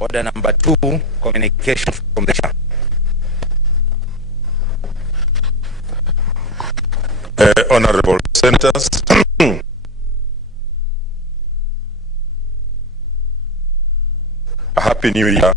Order number 2, communication from the chair. Honorable Senators, a Happy New Year.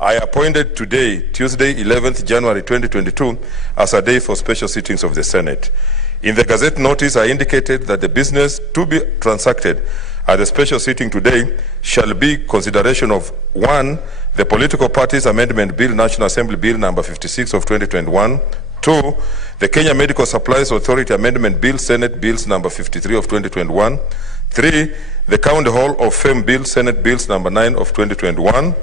I appointed today, Tuesday, 11th January 2022, as a day for special sittings of the Senate. In the Gazette notice, I indicated that the business to be transacted at the special sitting today shall be consideration of 1, the Political Parties Amendment Bill, National Assembly Bill number 56 of 2021, 2, the Kenya Medical Supplies Authority Amendment Bill, Senate Bills number 53 of 2021, 3, the County Hall of Fame Bill, Senate Bills number 9 of 2021,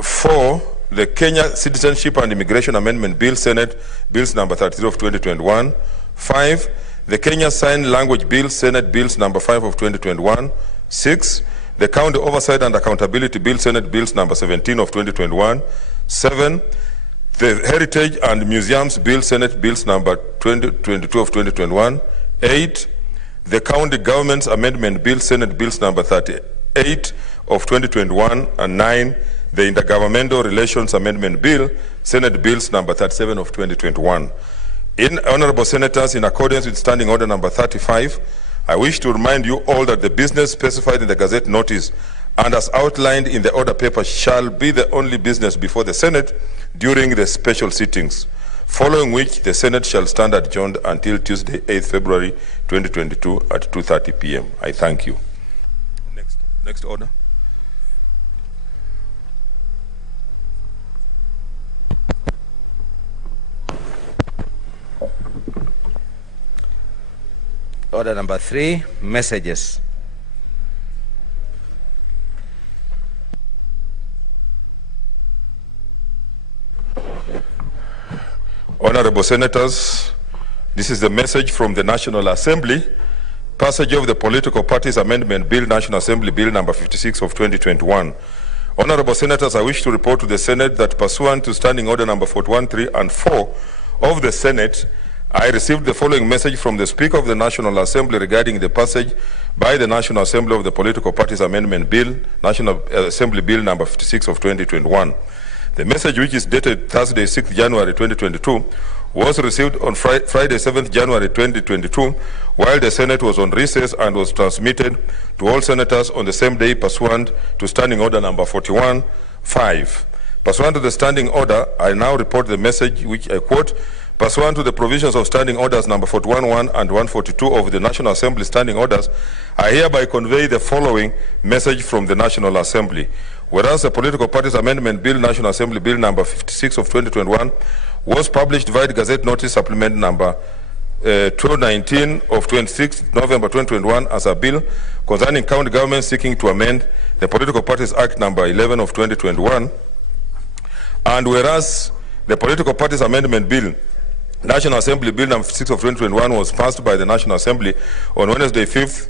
4, the Kenya Citizenship and Immigration Amendment Bill, Senate Bills number 33 of 2021. 5, the Kenya Sign Language Bill, Senate Bills number 5 of 2021. 6, the County Oversight and Accountability Bill, Senate Bills number 17 of 2021. 7, the Heritage and Museums Bill, Senate Bills number 22 of 2021. 8, the County Government's Amendment Bill, Senate Bills number 38 of 2021. And 9, the Intergovernmental Relations Amendment Bill, Senate Bills number 37 of 2021. Honorable Senators, in accordance with Standing Order number 35, I wish to remind you all that the business specified in the Gazette notice and as outlined in the order paper shall be the only business before the Senate during the special sittings, following which the Senate shall stand adjourned until Tuesday, 8th February 2022 at 2:30 p.m. I thank you. Next order. Order number 3, messages. Honorable Senators, this is the message from the National Assembly. Passage of the Political Parties Amendment Bill, National Assembly Bill number 56 of 2021. Honorable Senators, I wish to report to the Senate that pursuant to Standing Order number 413 and 4 of the Senate, I received the following message from the Speaker of the National Assembly regarding the passage by the National Assembly of the Political Parties Amendment Bill, National Assembly Bill number 56 of 2021. The message, which is dated Thursday, 6th January 2022, was received on Friday, 7th January 2022, while the Senate was on recess, and was transmitted to all senators on the same day pursuant to Standing Order number 41-5. Pursuant to the Standing Order, I now report the message, which I quote: pursuant to the provisions of Standing Orders number 41-1 and 142 of the National Assembly Standing Orders, I hereby convey the following message from the National Assembly. Whereas the Political Parties Amendment Bill, National Assembly Bill number 56 of 2021, was published via Gazette Notice Supplement number 219 of 26 November 2021 as a bill concerning county government seeking to amend the Political Parties Act number 11 of 2021, and whereas the Political Parties Amendment Bill, National Assembly Bill number 6 of 2021, was passed by the National Assembly on Wednesday, 5th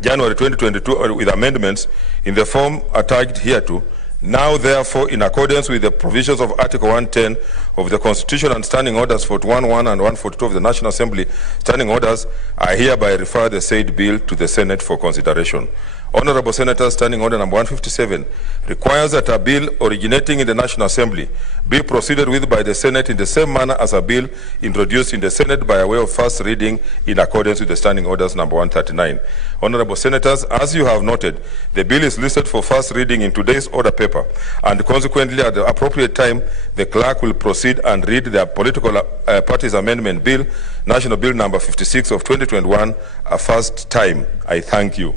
January 2022 with amendments in the form attached hereto. Now, therefore, in accordance with the provisions of Article 110 of the Constitution and Standing Orders 41-1 and 142 of the National Assembly Standing Orders, I hereby refer the said bill to the Senate for consideration. Honorable Senators, Standing Order number 157 requires that a bill originating in the National Assembly be proceeded with by the Senate in the same manner as a bill introduced in the Senate by way of first reading in accordance with the Standing Orders number 139. Honorable Senators, as you have noted, the bill is listed for first reading in today's order paper, and consequently at the appropriate time, the clerk will proceed and read the Political Parties Amendment Bill, National Bill number 56 of 2021, a first time. I thank you.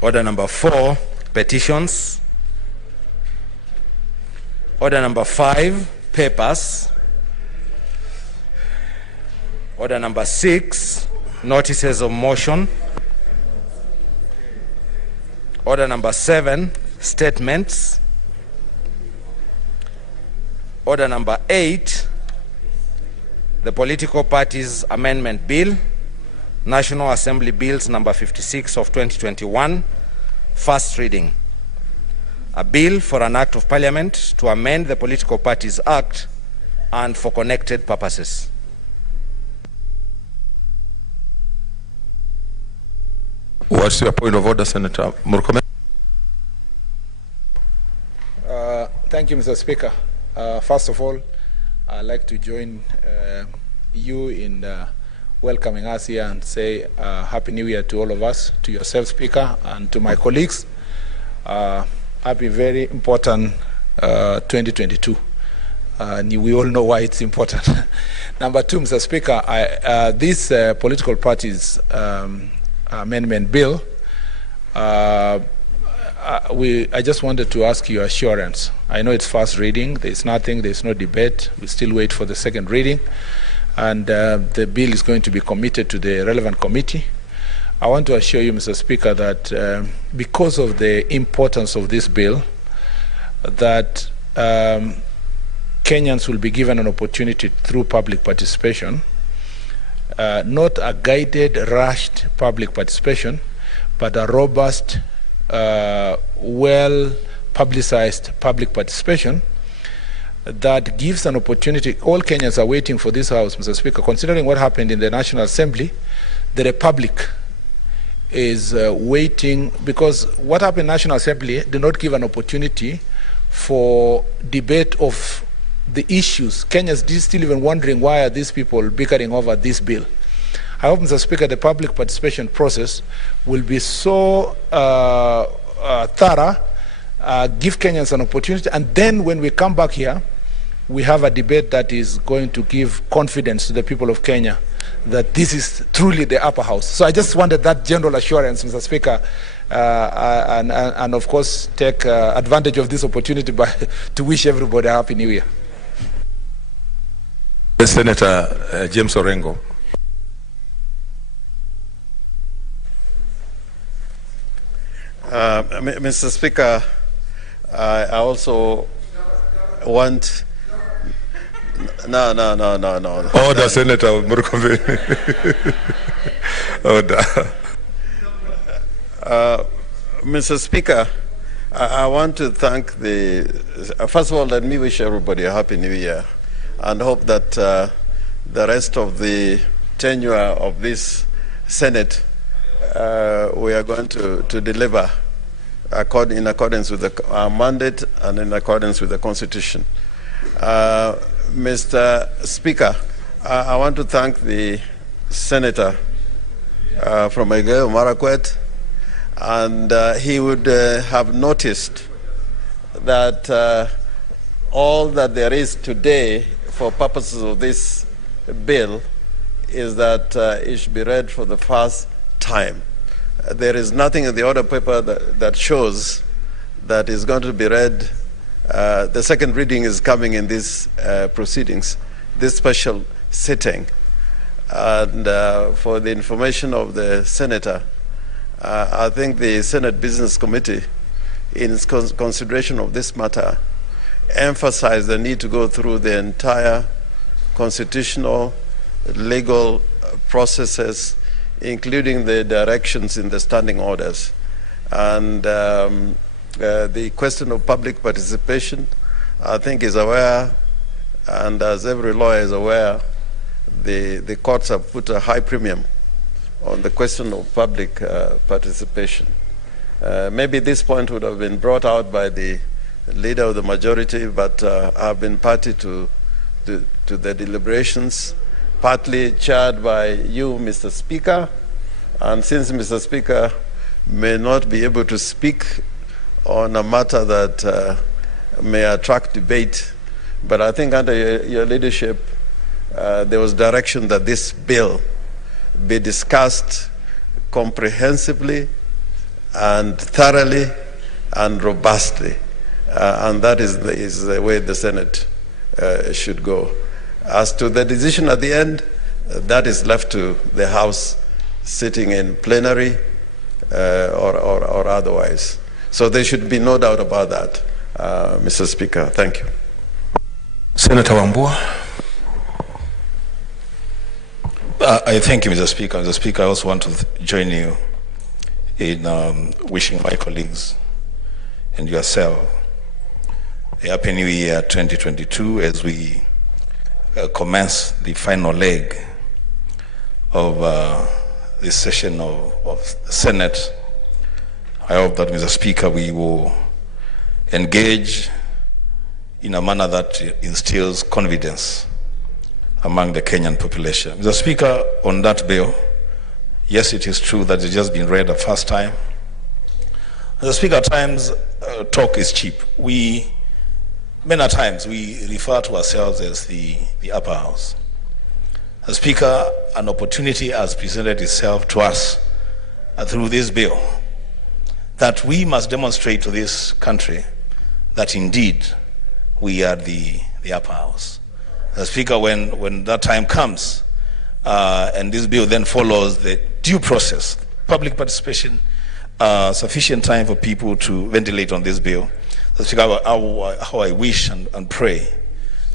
Order number 4, petitions. Order number 5, papers. Order number 6, notices of motion. Order number 7, statements. Order number 8, the political parties amendment bill, National Assembly Bills number 56 of 2021, first reading. A bill for an act of parliament to amend the Political Parties Act and for connected purposes. What's your point of order, Senator Murkomen? Thank you, Mr. Speaker. First of all, I'd like to join you in welcoming us here and say Happy New Year to all of us, to yourself, Speaker, and to my colleagues. Happy, very important 2022. We all know why it's important. Number 2, Mr. Speaker, this political parties amendment bill, I just wanted to ask you assurance. I know it's first reading, there's no debate, we still wait for the second reading, and the bill is going to be committed to the relevant committee. I want to assure you, Mr. Speaker, that because of the importance of this bill, that Kenyans will be given an opportunity through public participation, not a guided, rushed public participation, but a robust, well-publicized public participation that gives an opportunity. All Kenyans are waiting for this House, Mr. Speaker, considering what happened in the National Assembly. The Republic is waiting, because what happened in the National Assembly did not give an opportunity for debate of the issues. Kenyans are still even wondering why are these people bickering over this bill. I hope, Mr. Speaker, the public participation process will be so thorough, give Kenyans an opportunity, and then when we come back here, we have a debate that is going to give confidence to the people of Kenya that this is truly the upper house. So I just wanted that general assurance, Mr. Speaker, and of course take advantage of this opportunity to wish everybody a Happy New Year. Senator James Orengo. Mr. Speaker, I also want... No. Order, Senator Murkomen. Order. Mr. Speaker, I want to thank first of all, let me wish everybody a Happy New Year and hope that the rest of the tenure of this Senate we are going to deliver in accordance with our mandate and in accordance with the Constitution. Mr. Speaker, I want to thank the Senator from Egeo Marakwet, and he would have noticed that all that there is today for purposes of this bill is that it should be read for the first time. There is nothing in the order paper that shows that is going to be read. The second reading is coming in these proceedings, this special sitting. And for the information of the Senator, I think the Senate Business Committee, in its consideration of this matter, emphasized the need to go through the entire constitutional, legal processes, including the directions in the standing orders. And the question of public participation, I think, is aware, and as every lawyer is aware, the courts have put a high premium on the question of public participation. Maybe this point would have been brought out by the leader of the majority, but I've been party to the deliberations, partly chaired by you, Mr. Speaker. And since Mr. Speaker may not be able to speak on a matter that may attract debate, but I think under your leadership, there was direction that this bill be discussed comprehensively and thoroughly and robustly. And that is the way the Senate should go. As to the decision at the end, that is left to the House sitting in plenary or otherwise. So there should be no doubt about that, Mr. Speaker. Thank you. Senator Wambua. I thank you, Mr. Speaker. Mr. Speaker, I also want to join you in wishing my colleagues and yourself a Happy New Year 2022 as we commence the final leg of this session of the Senate. I hope that, Mr. Speaker, we will engage in a manner that instills confidence among the Kenyan population. Mr. Speaker, on that bill, yes, it is true that it's just been read the first time. Mr. Speaker, at times talk is cheap. Many times we refer to ourselves as the upper house. Mr. Speaker, an opportunity has presented itself to us through this bill that we must demonstrate to this country that indeed we are the upper house. Mr. Speaker, when that time comes and this bill then follows the due process, public participation, sufficient time for people to ventilate on this bill, Mr. Speaker, how I wish and pray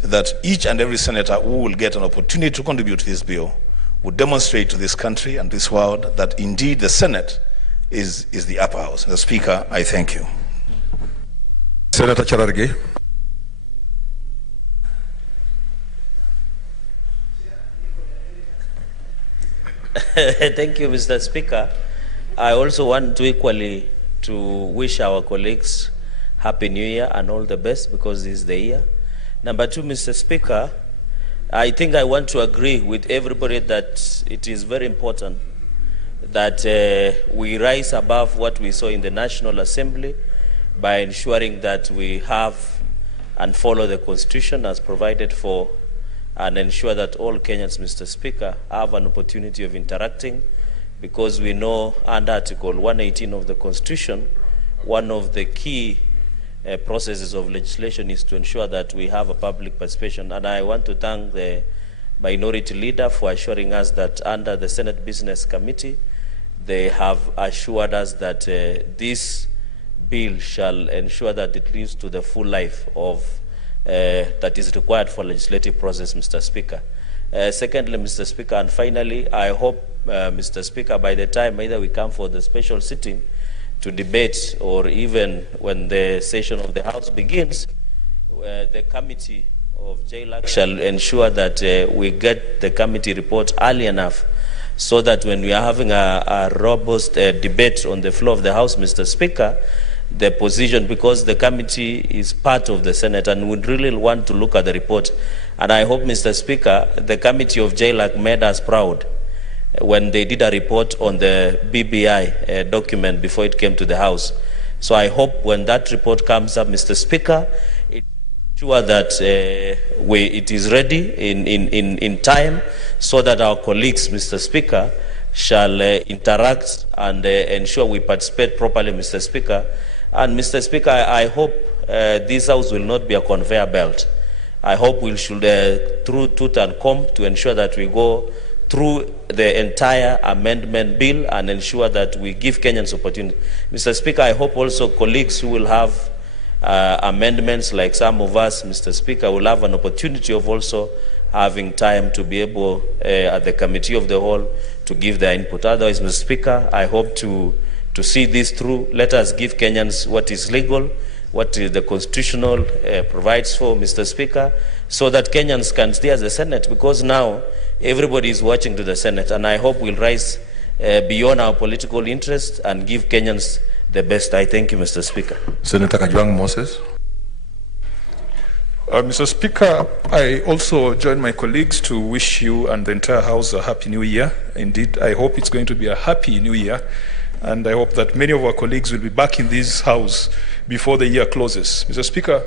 that each and every senator who will get an opportunity to contribute to this bill would demonstrate to this country and this world that indeed the Senate is the upper house. Mr. Speaker, I thank you. Senator Chararge. Thank you, Mr. Speaker. I also want to equally to wish our colleagues Happy New Year and all the best, because this is the year. Number two, Mr. Speaker, I think I want to agree with everybody that it is very important that we rise above what we saw in the National Assembly by ensuring that we have and follow the Constitution as provided for, and ensure that all Kenyans, Mr. Speaker, have an opportunity of interacting, because we know under Article 118 of the Constitution, one of the key processes of legislation is to ensure that we have a public participation. And I want to thank the Minority Leader for assuring us that under the Senate Business Committee, they have assured us that this bill shall ensure that it leads to the full life of that is required for legislative process, Mr. Speaker. Secondly, Mr. Speaker, and finally, I hope, Mr. Speaker, by the time either we come for the special sitting to debate, or even when the session of the House begins, the committee of JLAC shall ensure that we get the committee report early enough, so that when we are having a robust debate on the floor of the House, Mr. Speaker, the position, because the committee is part of the Senate and would really want to look at the report. And I hope, Mr. Speaker, the committee of JLAC made us proud when they did a report on the BBI document before it came to the House. So I hope when that report comes up, Mr. Speaker, it's sure that it is ready in time, so that our colleagues, Mr. Speaker, shall interact and ensure we participate properly, Mr. Speaker. And Mr. Speaker, I hope this House will not be a conveyor belt. I hope we should, through tooth and comb, to ensure that we go through the entire amendment bill and ensure that we give Kenyans opportunity. Mr. Speaker, I hope also colleagues who will have amendments, like some of us, Mr. Speaker, will have an opportunity of also having time to be able, at the committee of the whole, to give their input. Otherwise, Mr. Speaker, I hope to see this through. Let us give Kenyans what is legal, what is the constitutional provides for, Mr. Speaker, so that Kenyans can stay as the Senate, because now everybody is watching to the Senate, and I hope we'll rise beyond our political interests and give Kenyans the best. I thank you, Mr. Speaker. Senator Kajwang Moses. Mr. Speaker, I also join my colleagues to wish you and the entire House a Happy New Year. Indeed, I hope it's going to be a Happy New Year, and I hope that many of our colleagues will be back in this House before the year closes. Mr. Speaker,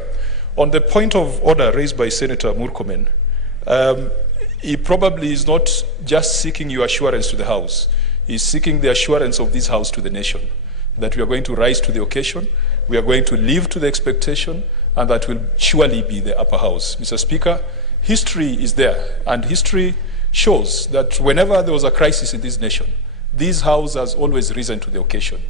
on the point of order raised by Senator Murkomen, he probably is not just seeking your assurance to the House, he's seeking the assurance of this House to the nation. that we are going to rise to the occasion, we are going to live to the expectation, and that will surely be the upper house. Mr. Speaker, history is there, and history shows that whenever there was a crisis in this nation, this House has always risen to the occasion.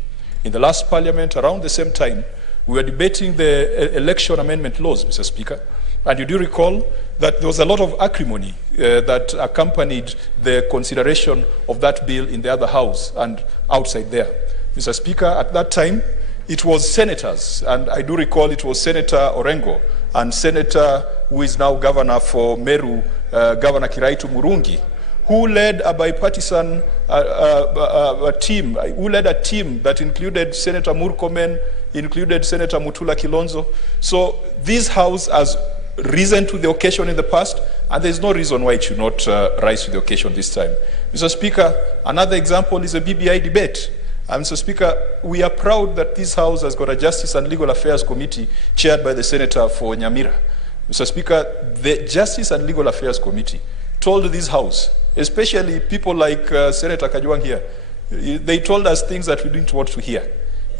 In the last Parliament, around the same time, we were debating the election amendment laws, Mr. Speaker, and you do recall that there was a lot of acrimony that accompanied the consideration of that bill in the other House and outside there. Mr. Speaker, at that time, it was senators, and I do recall it was Senator Orengo and Senator who is now governor for Meru, Governor Kiraitu Murungi, who led a bipartisan team, who led a team that included Senator Murkomen, included Senator Mutula Kilonzo. So this House has risen to the occasion in the past, and there is no reason why it should not rise to the occasion this time. Mr. Speaker, another example is a BBI debate. Mr. Speaker, we are proud that this House has got a Justice and Legal Affairs Committee chaired by the Senator for Nyamira. Mr. Speaker, the Justice and Legal Affairs Committee told this House, especially people like Senator Kajwang here, they told us things that we didn't want to hear.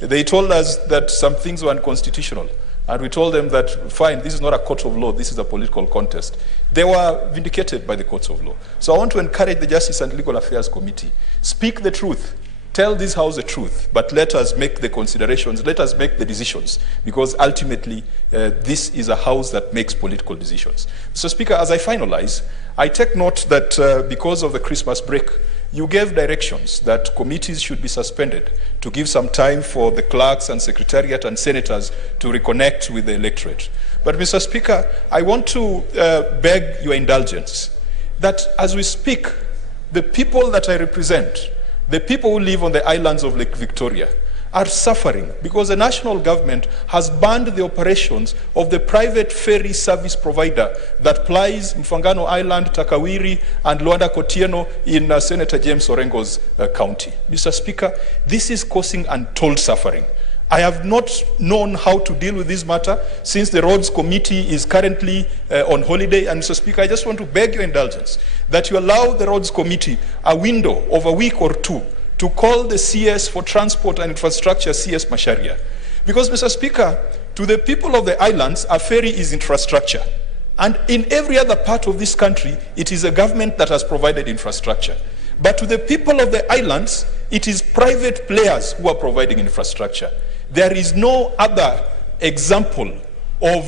They told us that some things were unconstitutional. And we told them that, fine, this is not a court of law, this is a political contest. They were vindicated by the courts of law. So I want to encourage the Justice and Legal Affairs Committee, speak the truth. Tell this House the truth, but let us make the considerations, let us make the decisions, because ultimately this is a House that makes political decisions. Mr. Speaker, as I finalize, I take note that because of the Christmas break, you gave directions that committees should be suspended to give some time for the clerks and secretariat and senators to reconnect with the electorate. But Mr. Speaker, I want to beg your indulgence that as we speak, the people that I represent, the people who live on the islands of Lake Victoria, are suffering because the national government has banned the operations of the private ferry service provider that plies Mfangano Island, Takawiri, and Luanda Kotieno in Senator James Orengo's county. Mr. Speaker, this is causing untold suffering. I have not known how to deal with this matter since the Roads Committee is currently on holiday. And Mr. Speaker, I just want to beg your indulgence that you allow the Roads Committee a window of a week or two to call the CS for Transport and Infrastructure, CS Masharia. Because, Mr. Speaker, to the people of the islands, a ferry is infrastructure. And in every other part of this country, it is a government that has provided infrastructure. But to the people of the islands, it is private players who are providing infrastructure. There is no other example of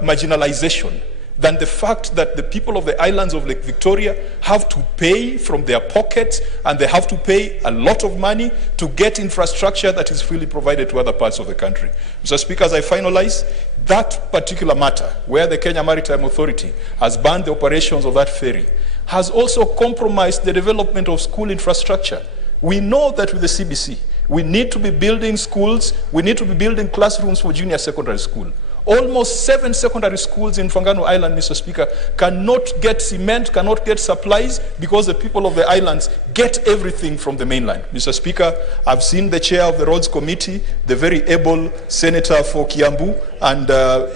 marginalization than the fact that the people of the islands of Lake Victoria have to pay from their pockets, and they have to pay a lot of money to get infrastructure that is freely provided to other parts of the country. Mr. Speaker, as I finalize, that particular matter, where the Kenya Maritime Authority has banned the operations of that ferry, has also compromised the development of school infrastructure. We know that with the CBC, we need to be building schools, we need to be building classrooms for junior secondary school. Almost 7 secondary schools in Fangano Island, Mr. Speaker, cannot get cement, cannot get supplies, because the people of the islands get everything from the mainland. Mr. Speaker, I've seen the chair of the Roads Committee, the very able senator for Kiambu, and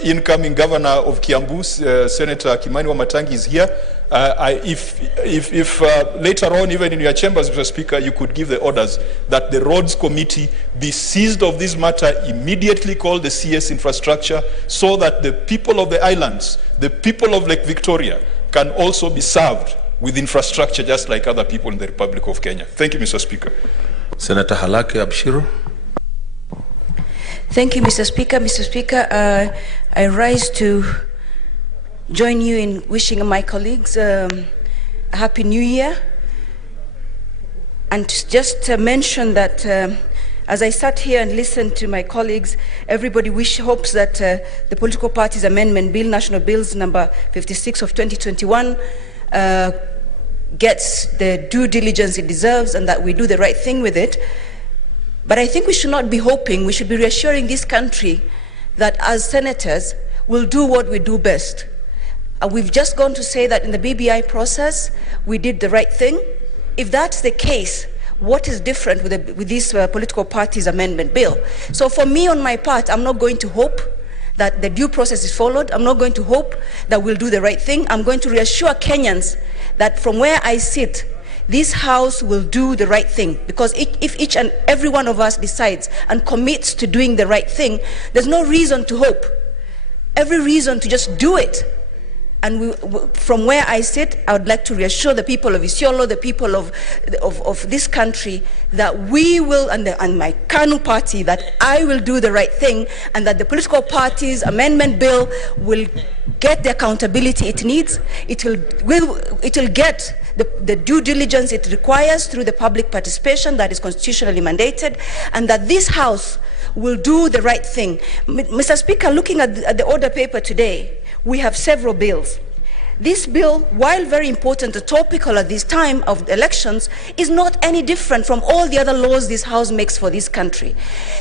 incoming governor of Kiambu, Senator Kimani Wamatangi, is here. If later on, even in your chambers, Mr. Speaker, you could give the orders that the Roads Committee be seized of this matter, immediately call the CS Infrastructure, so that the people of the islands, the people of Lake Victoria, can also be served with infrastructure just like other people in the Republic of Kenya. Thank you, Mr. Speaker. Senator Halake Abshiru. Thank you, Mr. Speaker. Mr. Speaker, I rise to join you in wishing my colleagues a Happy New Year, and just mention that as I sat here and listened to my colleagues, everybody hopes that the Political Parties Amendment Bill, National Bills number 56 of 2021, gets the due diligence it deserves, and that we do the right thing with it. But I think we should not be hoping, we should be reassuring this country that as senators, we'll do what we do best. We've just gone to say that in the BBI process, we did the right thing. If that's the case, what is different with this Political Parties Amendment Bill? So for me, on my part, I'm not going to hope that the due process is followed. I'm not going to hope that we'll do the right thing. I'm going to reassure Kenyans that from where I sit, this House will do the right thing, because if each and every one of us decides and commits to doing the right thing, there's no reason to hope. Every reason to just do it. And from where I sit, I would like to reassure the people of Isiolo, the people of this country, that we will, and my KANU party, that I will do the right thing, and that the political parties' amendment bill will get the accountability it needs. It will get the due diligence it requires through the public participation that is constitutionally mandated, and that this House will do the right thing. Mr. Speaker, looking at the order paper today, we have several bills. This bill, while very important and topical at this time of elections, is not any different from all the other laws this House makes for this country.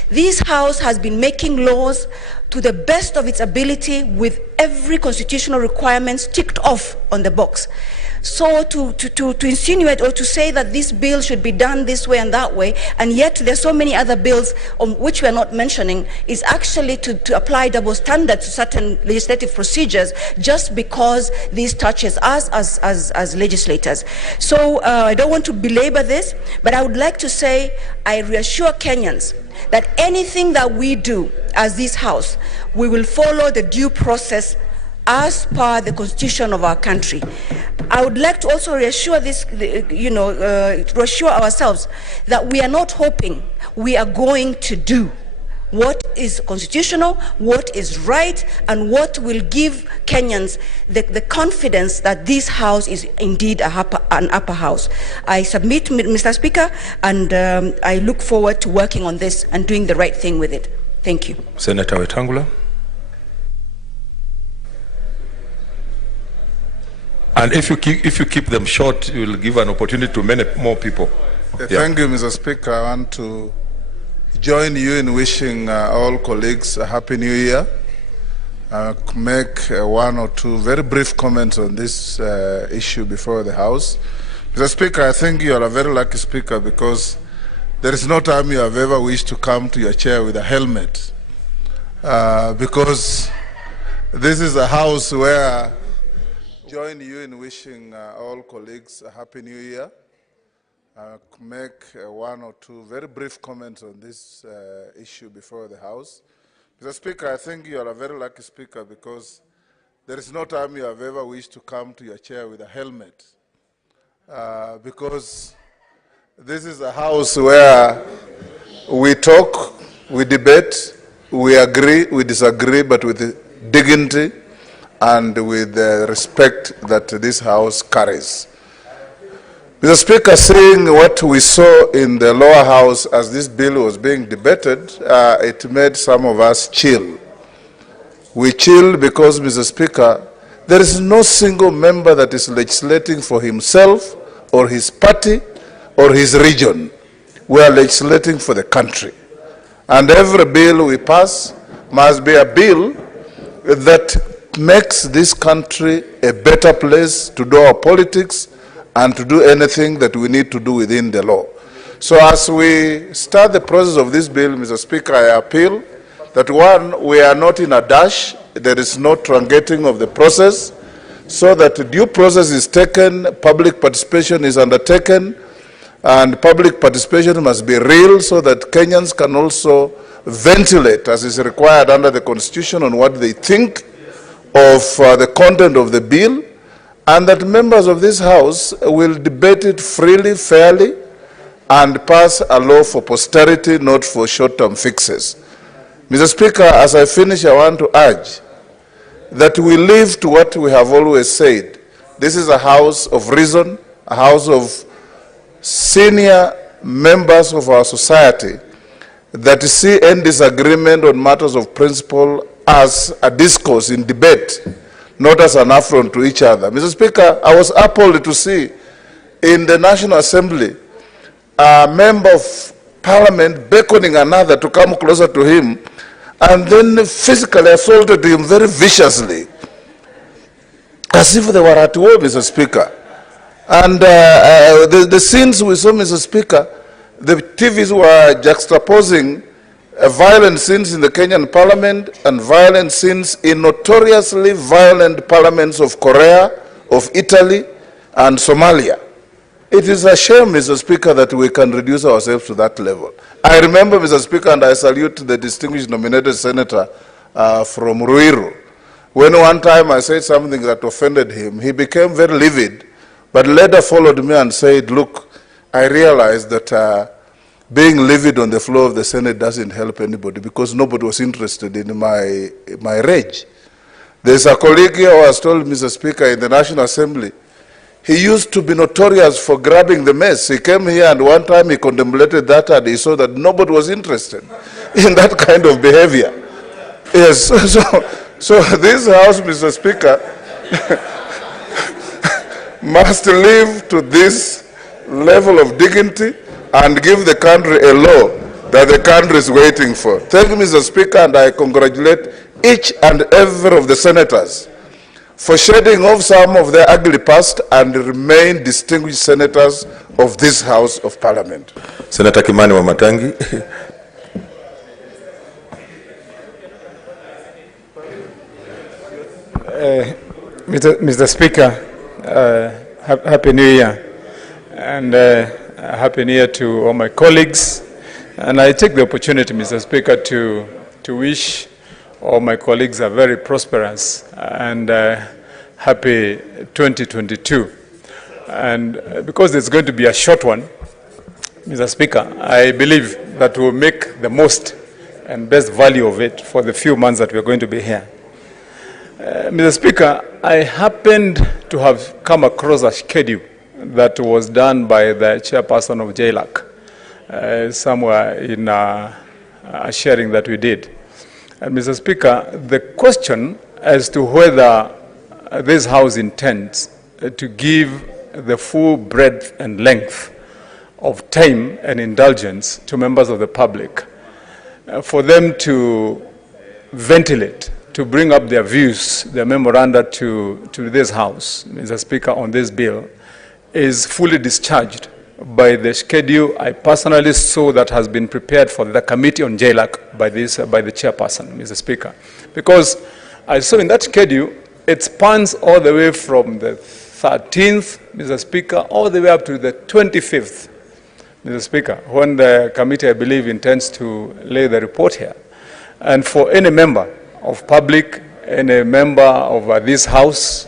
This House has been making laws to the best of its ability, with every constitutional requirement ticked off on the box. So to insinuate or to say that this bill should be done this way and that way, and yet there's so many other bills on which we are not mentioning, is actually to apply double standards to certain legislative procedures just because this touches us as legislators. So I don't want to belabor this, but I would like to say I reassure Kenyans that anything that we do as this House, we will follow the due process as per the constitution of our country. I would like to also reassure reassure ourselves that we are not hoping, we are going to do what is constitutional, what is right, and what will give Kenyans the confidence that this House is indeed an upper house. I submit, Mr. Speaker, and I look forward to working on this and doing the right thing with it. Thank you. Senator Wetangula. And if you keep them short, you will give an opportunity to many more people. Thank you, Mr. Speaker. I want to join you in wishing all colleagues a happy new year. Make one or two very brief comments on this issue before the House. Mr. Speaker, I think you are a very lucky speaker, because there is no time you have ever wished to come to your chair with a helmet. Because this is a House where join you in wishing all colleagues a happy new year. Make one or two very brief comments on this issue before the House. Mr. Speaker, I think you are a very lucky speaker, because there is no time you have ever wished to come to your chair with a helmet. Because this is a House where we talk, we debate, we agree, we disagree, but with dignity and with the respect that this House carries. Mr. Speaker, seeing what we saw in the lower house as this bill was being debated, it made some of us chill. We chilled because, Mr. Speaker, there is no single member that is legislating for himself or his party or his region. We are legislating for the country. And every bill we pass must be a bill that makes this country a better place to do our politics and to do anything that we need to do within the law. So as we start the process of this bill, Mr. Speaker, I appeal that, one, we are not in a dash, there is no truncating of the process, so that due process is taken, public participation is undertaken, and public participation must be real so that Kenyans can also ventilate, as is required under the Constitution, on what they think of the content of the bill, and that members of this House will debate it freely, fairly, and pass a law for posterity, not for short-term fixes. Mr. Speaker, as I finish, I want to urge that we live to what we have always said. This is a House of reason, a House of senior members of our society that see any disagreement on matters of principle as a discourse in debate, not as an affront to each other. Mr. Speaker, I was appalled to see in the National Assembly a member of Parliament beckoning another to come closer to him and then physically assaulted him very viciously, as if they were at war, Mr. Speaker. And the scenes we saw, Mr. Speaker, the TVs were juxtaposing violent scenes in the Kenyan Parliament and violent scenes in notoriously violent parliaments of Korea, of Italy, and Somalia. It is a shame, Mr. Speaker, that we can reduce ourselves to that level. I remember, Mr. Speaker, and I salute the distinguished nominated senator from Ruiru. When one time I said something that offended him, he became very livid, but later followed me and said, look, I realized that being livid on the floor of the Senate doesn't help anybody because nobody was interested in my rage. There's a colleague here who has told Mr. Speaker in the National Assembly, he used to be notorious for grabbing the mess. He came here and one time he contemplated that and he saw that nobody was interested in that kind of behavior. Yes, so this House, Mr. Speaker, must live to this level of dignity and give the country a law that the country is waiting for. Thank you, Mr. Speaker, and I congratulate each and every of the senators for shedding off some of their ugly past and remain distinguished senators of this House of Parliament. Senator Kimani wa Matangi. Mr. Speaker, Happy New Year, and Happy New Year to all my colleagues. And I take the opportunity, Mr. Speaker, to wish all my colleagues a very prosperous and happy 2022. And because it's going to be a short one, Mr. Speaker, I believe that we'll make the most and best value of it for the few months that we're going to be here. Mr. Speaker, I happened to have come across a schedule that was done by the chairperson of JLAC somewhere in a sharing that we did. And Mr. Speaker, the question as to whether this House intends to give the full breadth and length of time and indulgence to members of the public for them to ventilate, to bring up their views, their memoranda to this House, Mr. Speaker, on this bill, is fully discharged by the schedule I personally saw that has been prepared for the Committee on JLAC by the chairperson, Mr. Speaker. Because I saw in that schedule, it spans all the way from the 13th, Mr. Speaker, all the way up to the 25th, Mr. Speaker, when the committee, I believe, intends to lay the report here. And for any member of public, any member of this House,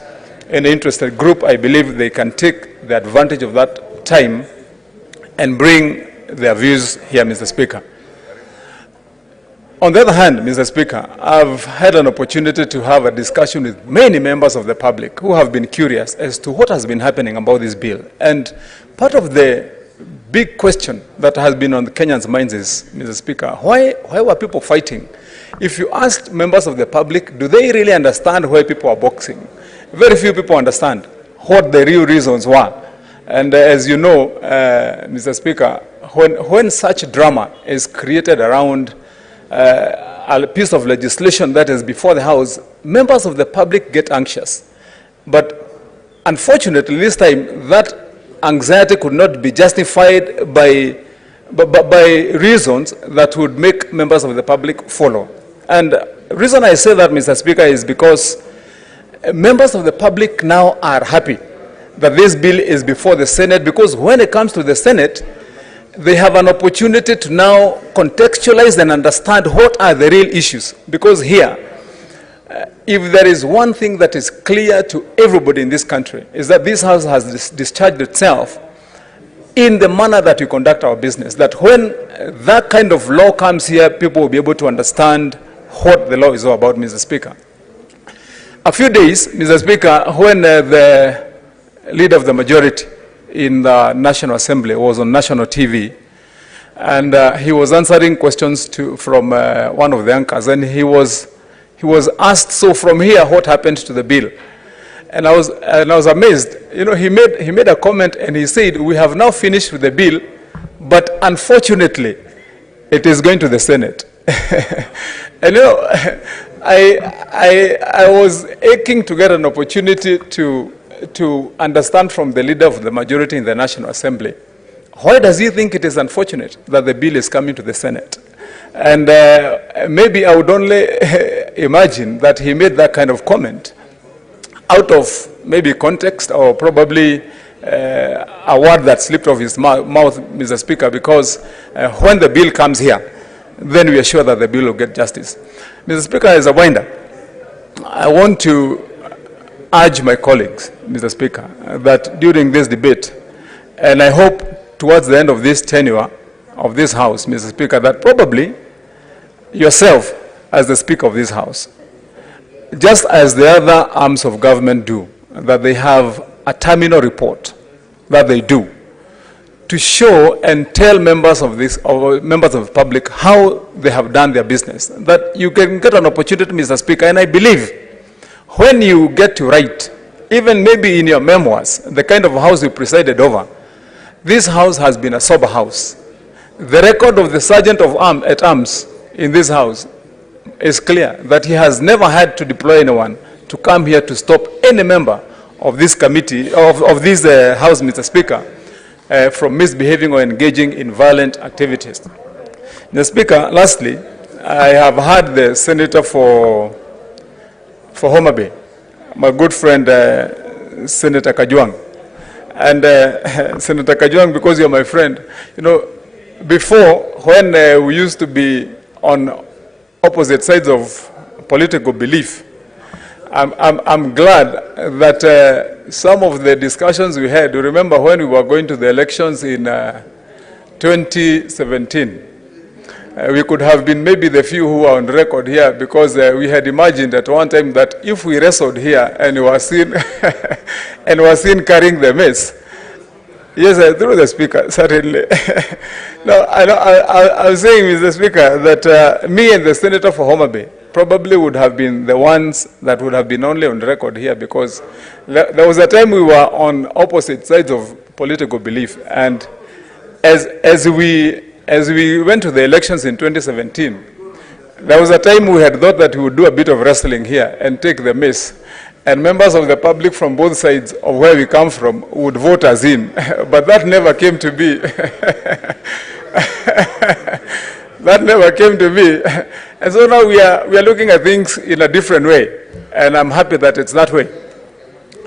any interested group, I believe they can take the advantage of that time and bring their views here, Mr. Speaker. On the other hand, Mr. Speaker, I've had an opportunity to have a discussion with many members of the public who have been curious as to what has been happening about this bill. And part of the big question that has been on the Kenyans' minds is, Mr. Speaker, why were people fighting? If you asked members of the public, do they really understand why people are boxing? Very few people understand what the real reasons were. And as you know, Mr. Speaker, when such drama is created around a piece of legislation that is before the House, members of the public get anxious. But unfortunately, this time, that anxiety could not be justified by reasons that would make members of the public follow. And the reason I say that, Mr. Speaker, is because members of the public now are happy that this bill is before the Senate, because when it comes to the Senate, they have an opportunity to now contextualize and understand what are the real issues. Because here, if there is one thing that is clear to everybody in this country, is that this House has discharged itself in the manner that we conduct our business. That when that kind of law comes here, people will be able to understand what the law is all about, Mr. Speaker. A few days, Mr. Speaker, when the leader of the majority in the National Assembly was on national TV, and he was answering questions from one of the anchors, and he was asked, so from here, what happened to the bill? And I was amazed. You know, he made a comment and he said, we have now finished with the bill, but unfortunately, it is going to the Senate. And you know, I was aching to get an opportunity to understand from the leader of the majority in the National Assembly, why does he think it is unfortunate that the bill is coming to the Senate? And maybe I would only imagine that he made that kind of comment out of maybe context, or probably a word that slipped off his mouth, Mr. Speaker, because when the bill comes here, then we are sure that the bill will get justice. Mr. Speaker, as a winder, I want to urge my colleagues, Mr. Speaker, that during this debate, and I hope towards the end of this tenure of this House, Mr. Speaker, that probably yourself, as the Speaker of this House, just as the other arms of government do, that they have a terminal report that they do to show and tell members of this, or members of the public, how they have done their business, that you can get an opportunity, Mr. Speaker, and I believe when you get to write, even maybe in your memoirs, the kind of house you presided over, this house has been a sober house. The record of the Sergeant at Arms in this house is clear, that he has never had to deploy anyone to come here to stop any member of this committee, of this House, Mr. Speaker, from misbehaving or engaging in violent activities. Mr. Speaker, lastly, I have heard the Senator for Homa Bay, my good friend, Senator Kajwang. And Senator Kajwang, because you're my friend, you know, before, when we used to be on opposite sides of political belief, I'm glad that some of the discussions we had, you remember when we were going to the elections in 2017, we could have been maybe the few who are on record here, because we had imagined at one time that if we wrestled here and were seen, carrying the mess, yes, through the Speaker, certainly. No, I'm saying, Mr. Speaker, that me and the Senator for Homa Bay probably would have been the ones that would have been only on record here, because there was a time we were on opposite sides of political belief, and as we went to the elections in 2017, there was a time we had thought that we would do a bit of wrestling here and take the mess, and members of the public from both sides of where we come from would vote us in, but that never came to be. That never came to be. And so now we are looking at things in a different way, and I'm happy that it's that way.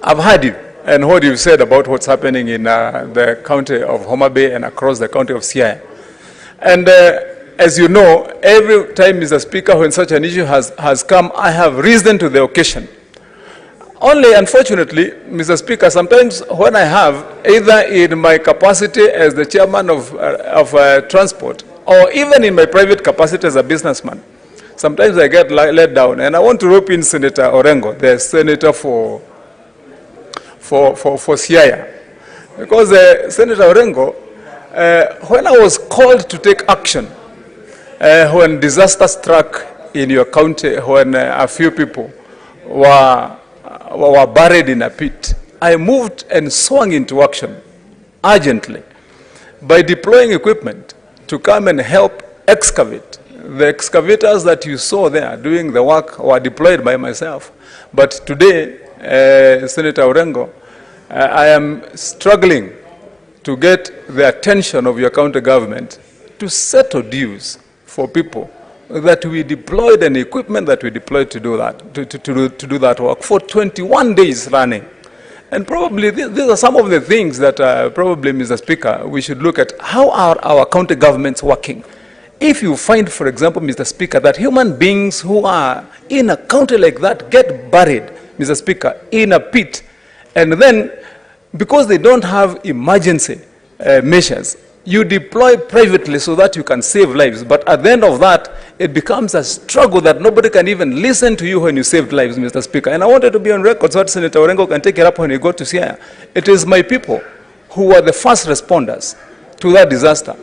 I've heard you and what you've said about what's happening in the county of Homa Bay and across the county of Siaya. And as you know, every time, Mr. Speaker, when such an issue has come, I have risen to the occasion. Only, unfortunately, Mr. Speaker, sometimes when I have, either in my capacity as the chairman of transport, or even in my private capacity as a businessman, sometimes I get let down. And I want to rope in Senator Orengo, the senator for Siaya. Because Senator Orengo, when I was called to take action, when disaster struck in your county, when a few people were buried in a pit, I moved and swung into action urgently by deploying equipment to come and help excavate. The excavators that you saw there doing the work were deployed by myself. But today, Senator Orengo, I am struggling to get the attention of your county government to settle dues for people that we deployed and equipment that we deployed to do that, to do that work for 21 days running. And probably these are some of the things that probably, Mr. Speaker, we should look at. How are our county governments working? If you find, for example, Mr. Speaker, that human beings who are in a county like that get buried, Mr. Speaker, in a pit, and then because they don't have emergency measures, you deploy privately so that you can save lives. But at the end of that, it becomes a struggle that nobody can even listen to you when you saved lives, Mr. Speaker. And I wanted to be on record so that Senator Orengo can take it up when we go to Siaya. It is my people who were the first responders to that disaster.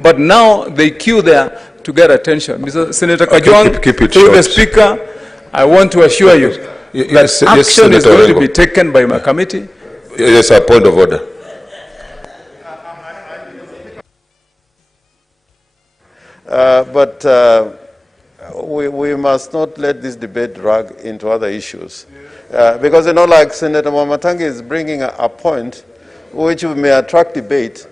But now they queue there to get attention. Mr. Senator Kajwang, to the Speaker, I want to assure you that action is going to be taken by my committee. Yes, a point of order. But we must not let this debate drag into other issues. Because, you know, like Senator Wamatangi is bringing a point which may attract debate.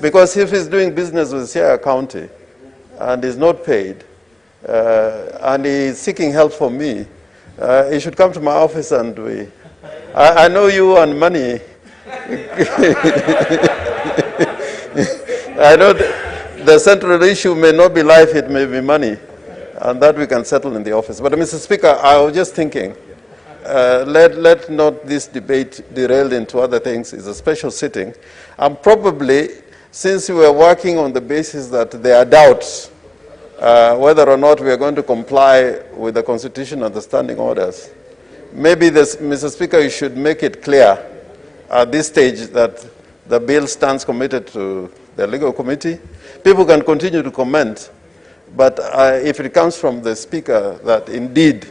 Because if he's doing business with Siaya County and is not paid, and he's seeking help from me, he should come to my office and I know you and money I know the central issue may not be life, it may be money, and that we can settle in the office. But Mr. Speaker, I was just thinking, let not this debate derail into other things. It's a special sitting. And probably, since we are working on the basis that there are doubts whether or not we are going to comply with the Constitution and the standing orders, maybe this, Mr. Speaker, you should make it clear at this stage that the bill stands committed to the legal committee. People can continue to comment, but if it comes from the Speaker that indeed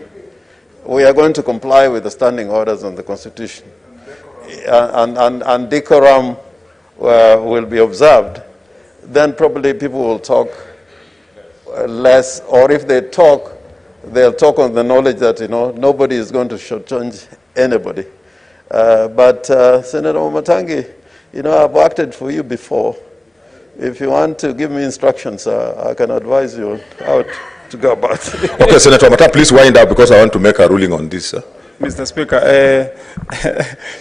we are going to comply with the standing orders and the Constitution, and decorum will be observed, then probably people will talk less, or if they talk, they'll talk on the knowledge that, nobody is going to shortchange anybody. But Senator Omatangi, I've acted for you before. If you want to give me instructions, I can advise you how to go about it. Okay, Senator Omata, please wind up because I want to make a ruling on this. Mr. Speaker,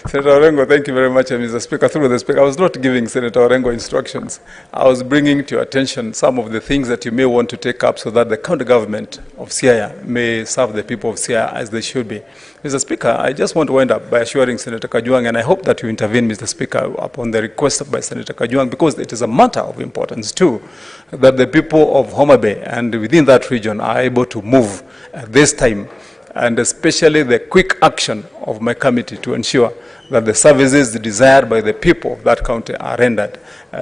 Senator Orengo, thank you very much, Mr. Speaker. Through the Speaker, I was not giving Senator Orengo instructions. I was bringing to your attention some of the things that you may want to take up so that the county government of Siaya may serve the people of Siaya as they should be. Mr. Speaker, I just want to wind up by assuring Senator Kajwang, and I hope that you intervene, Mr. Speaker, upon the request by Senator Kajwang, because it is a matter of importance too, that the people of Homa Bay and within that region are able to move at this time, and especially the quick action of my committee to ensure that the services desired by the people of that county are rendered.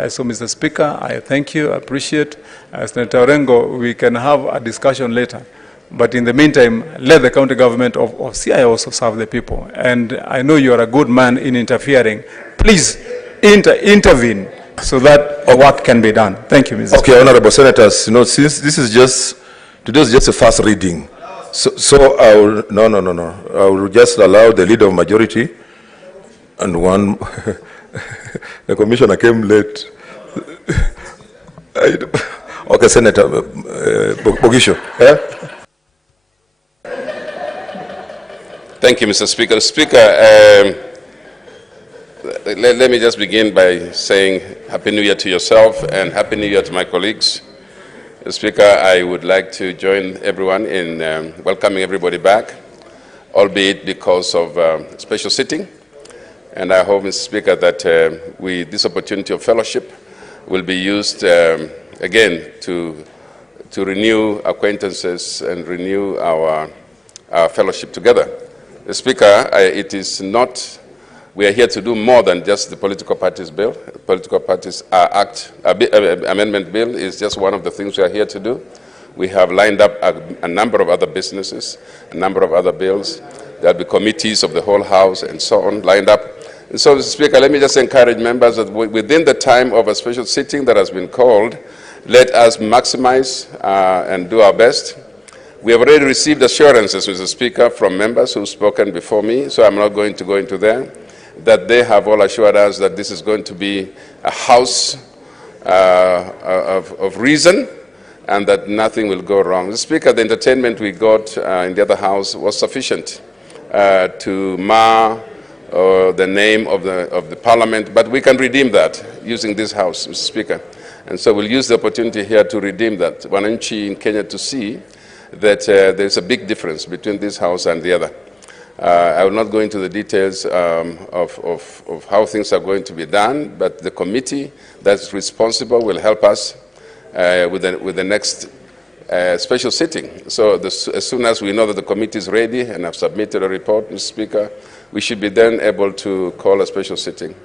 So, Mr. Speaker, I thank you, I appreciate. Senator Orengo, we can have a discussion later. But in the meantime, let the county government of Siaya also serve the people. And I know you are a good man in interfering. Please intervene so that work can be done. Thank you, Mr. Okay, Honorable Senators, since this is today is just a first reading, so I will, no. I will just allow the leader of majority and one, the commissioner came late. Okay, Senator Bogisho. Yeah? Thank you, Mr. Speaker. Speaker, let me just begin by saying Happy New Year to yourself and Happy New Year to my colleagues. Speaker, I would like to join everyone in welcoming everybody back, albeit because of special sitting. And I hope, Mr. Speaker, that this opportunity of fellowship will be used again to renew acquaintances and renew our fellowship together. Speaker, it is not, we are here to do more than just the political parties bill. Political parties amendment bill is just one of the things we are here to do. We have lined up a number of other businesses, a number of other bills. There will be committees of the whole House and so on lined up. And so, Mr. Speaker, let me just encourage members that within the time of a special sitting that has been called, let us maximize and do our best. We have already received assurances, Mr. Speaker, from members who have spoken before me, so I'm not going to go into them, that they have all assured us that this is going to be a house of reason and that nothing will go wrong. Mr. Speaker, the entertainment we got in the other house was sufficient to mar the name of the parliament, but we can redeem that using this house, Mr. Speaker. And so we'll use the opportunity here to redeem that. Wananchi in Kenya to see that there's a big difference between this house and the other. I will not go into the details of how things are going to be done, but the committee that's responsible will help us with the next special sitting. So as soon as we know that the committee is ready and have submitted a report, Mr. Speaker, we should be then able to call a special sitting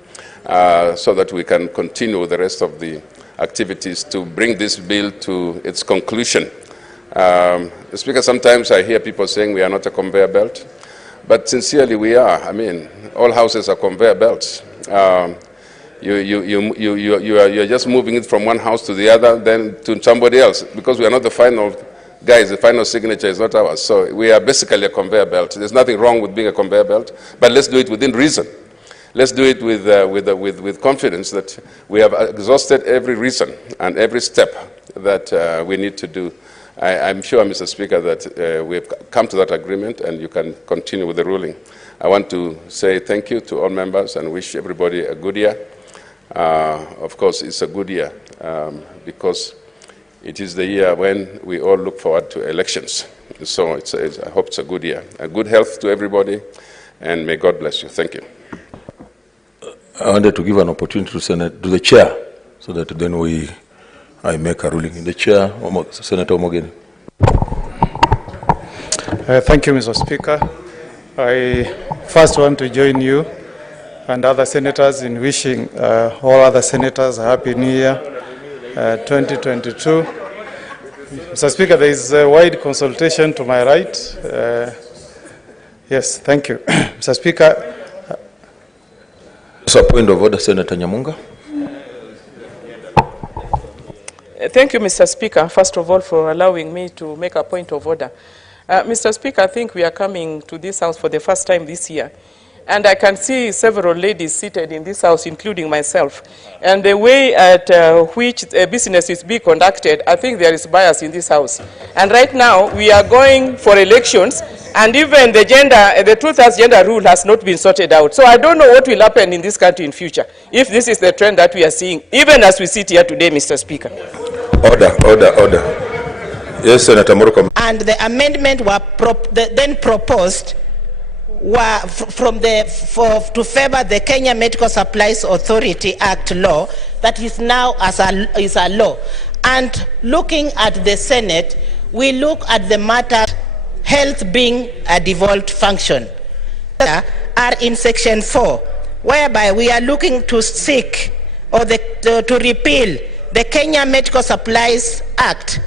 so that we can continue with the rest of the activities to bring this bill to its conclusion. Speaker, sometimes I hear people saying we are not a conveyor belt, but sincerely we are. I mean, all houses are conveyor belts. You're just moving it from one house to the other, then to somebody else, because we are not the final guys. The final signature is not ours. So we are basically a conveyor belt. There's nothing wrong with being a conveyor belt, but let's do it within reason. Let's do it with confidence that we have exhausted every reason and every step that we need to do. I'm sure, Mr. Speaker, that we've come to that agreement and you can continue with the ruling. I want to say thank you to all members and wish everybody a good year. Of course, it's a good year because it is the year when we all look forward to elections. So I hope it's a good year. A good health to everybody, and may God bless you. Thank you. I wanted to give an opportunity to the chair, so that then I make a ruling. In the chair, Senator Mogeni. Thank you, Mr. Speaker. I first want to join you and other senators in wishing all other senators a Happy New Year 2022. Mr. Speaker, there is a wide consultation to my right. Yes, thank you. Mr. Speaker. So, point of order, Senator Nyamunga. Thank you, Mr. Speaker, first of all, for allowing me to make a point of order. Mr. Speaker, I think we are coming to this House for the first time this year. And I can see several ladies seated in this House, including myself. And the way at which business is being conducted, I think there is bias in this House. And right now, we are going for elections, and even the truth as gender rule has not been sorted out. So I don't know what will happen in this country in future, if this is the trend that we are seeing, even as we sit here today, Mr. Speaker. Order. Yes, Senator Morocco. And the amendment were then proposed were to favor the Kenya Medical Supplies Authority Act law that is now is a law. And looking at the Senate, we look at the matter health being a devolved function are in section 4, whereby we are looking to seek or to repeal the Kenya Medical Supplies Act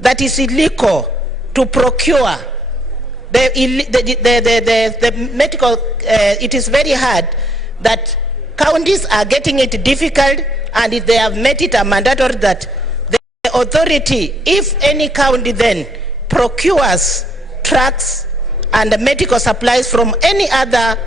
that is illegal to procure the medical. It is very hard that counties are getting it difficult, and if they have made it a mandatory that the authority, if any county then procures trucks and medical supplies from any other,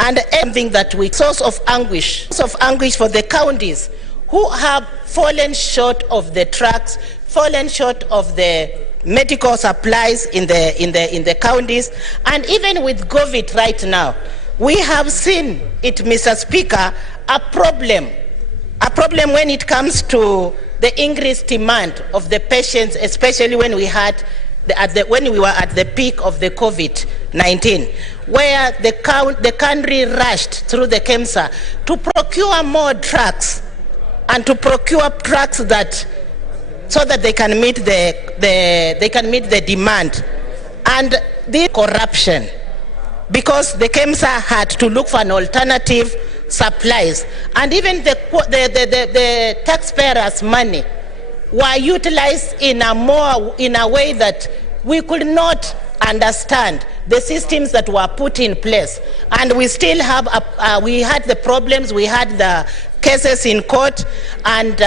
and anything that we source of anguish for the counties who have fallen short of the trucks, fallen short of the medical supplies in the counties. And even with COVID right now, we have seen it, Mr. Speaker, a problem when it comes to the increased demand of the patients, especially when we had when we were at the peak of the COVID-19, where the country rushed through the KEMSA to procure more trucks and to procure trucks so that they can meet the demand. And the corruption, because the KEMSA had to look for an alternative supplies, and even the taxpayers' money were utilized in a way that we could not understand the systems that were put in place. And we still have we had the problems, we had the cases in court, and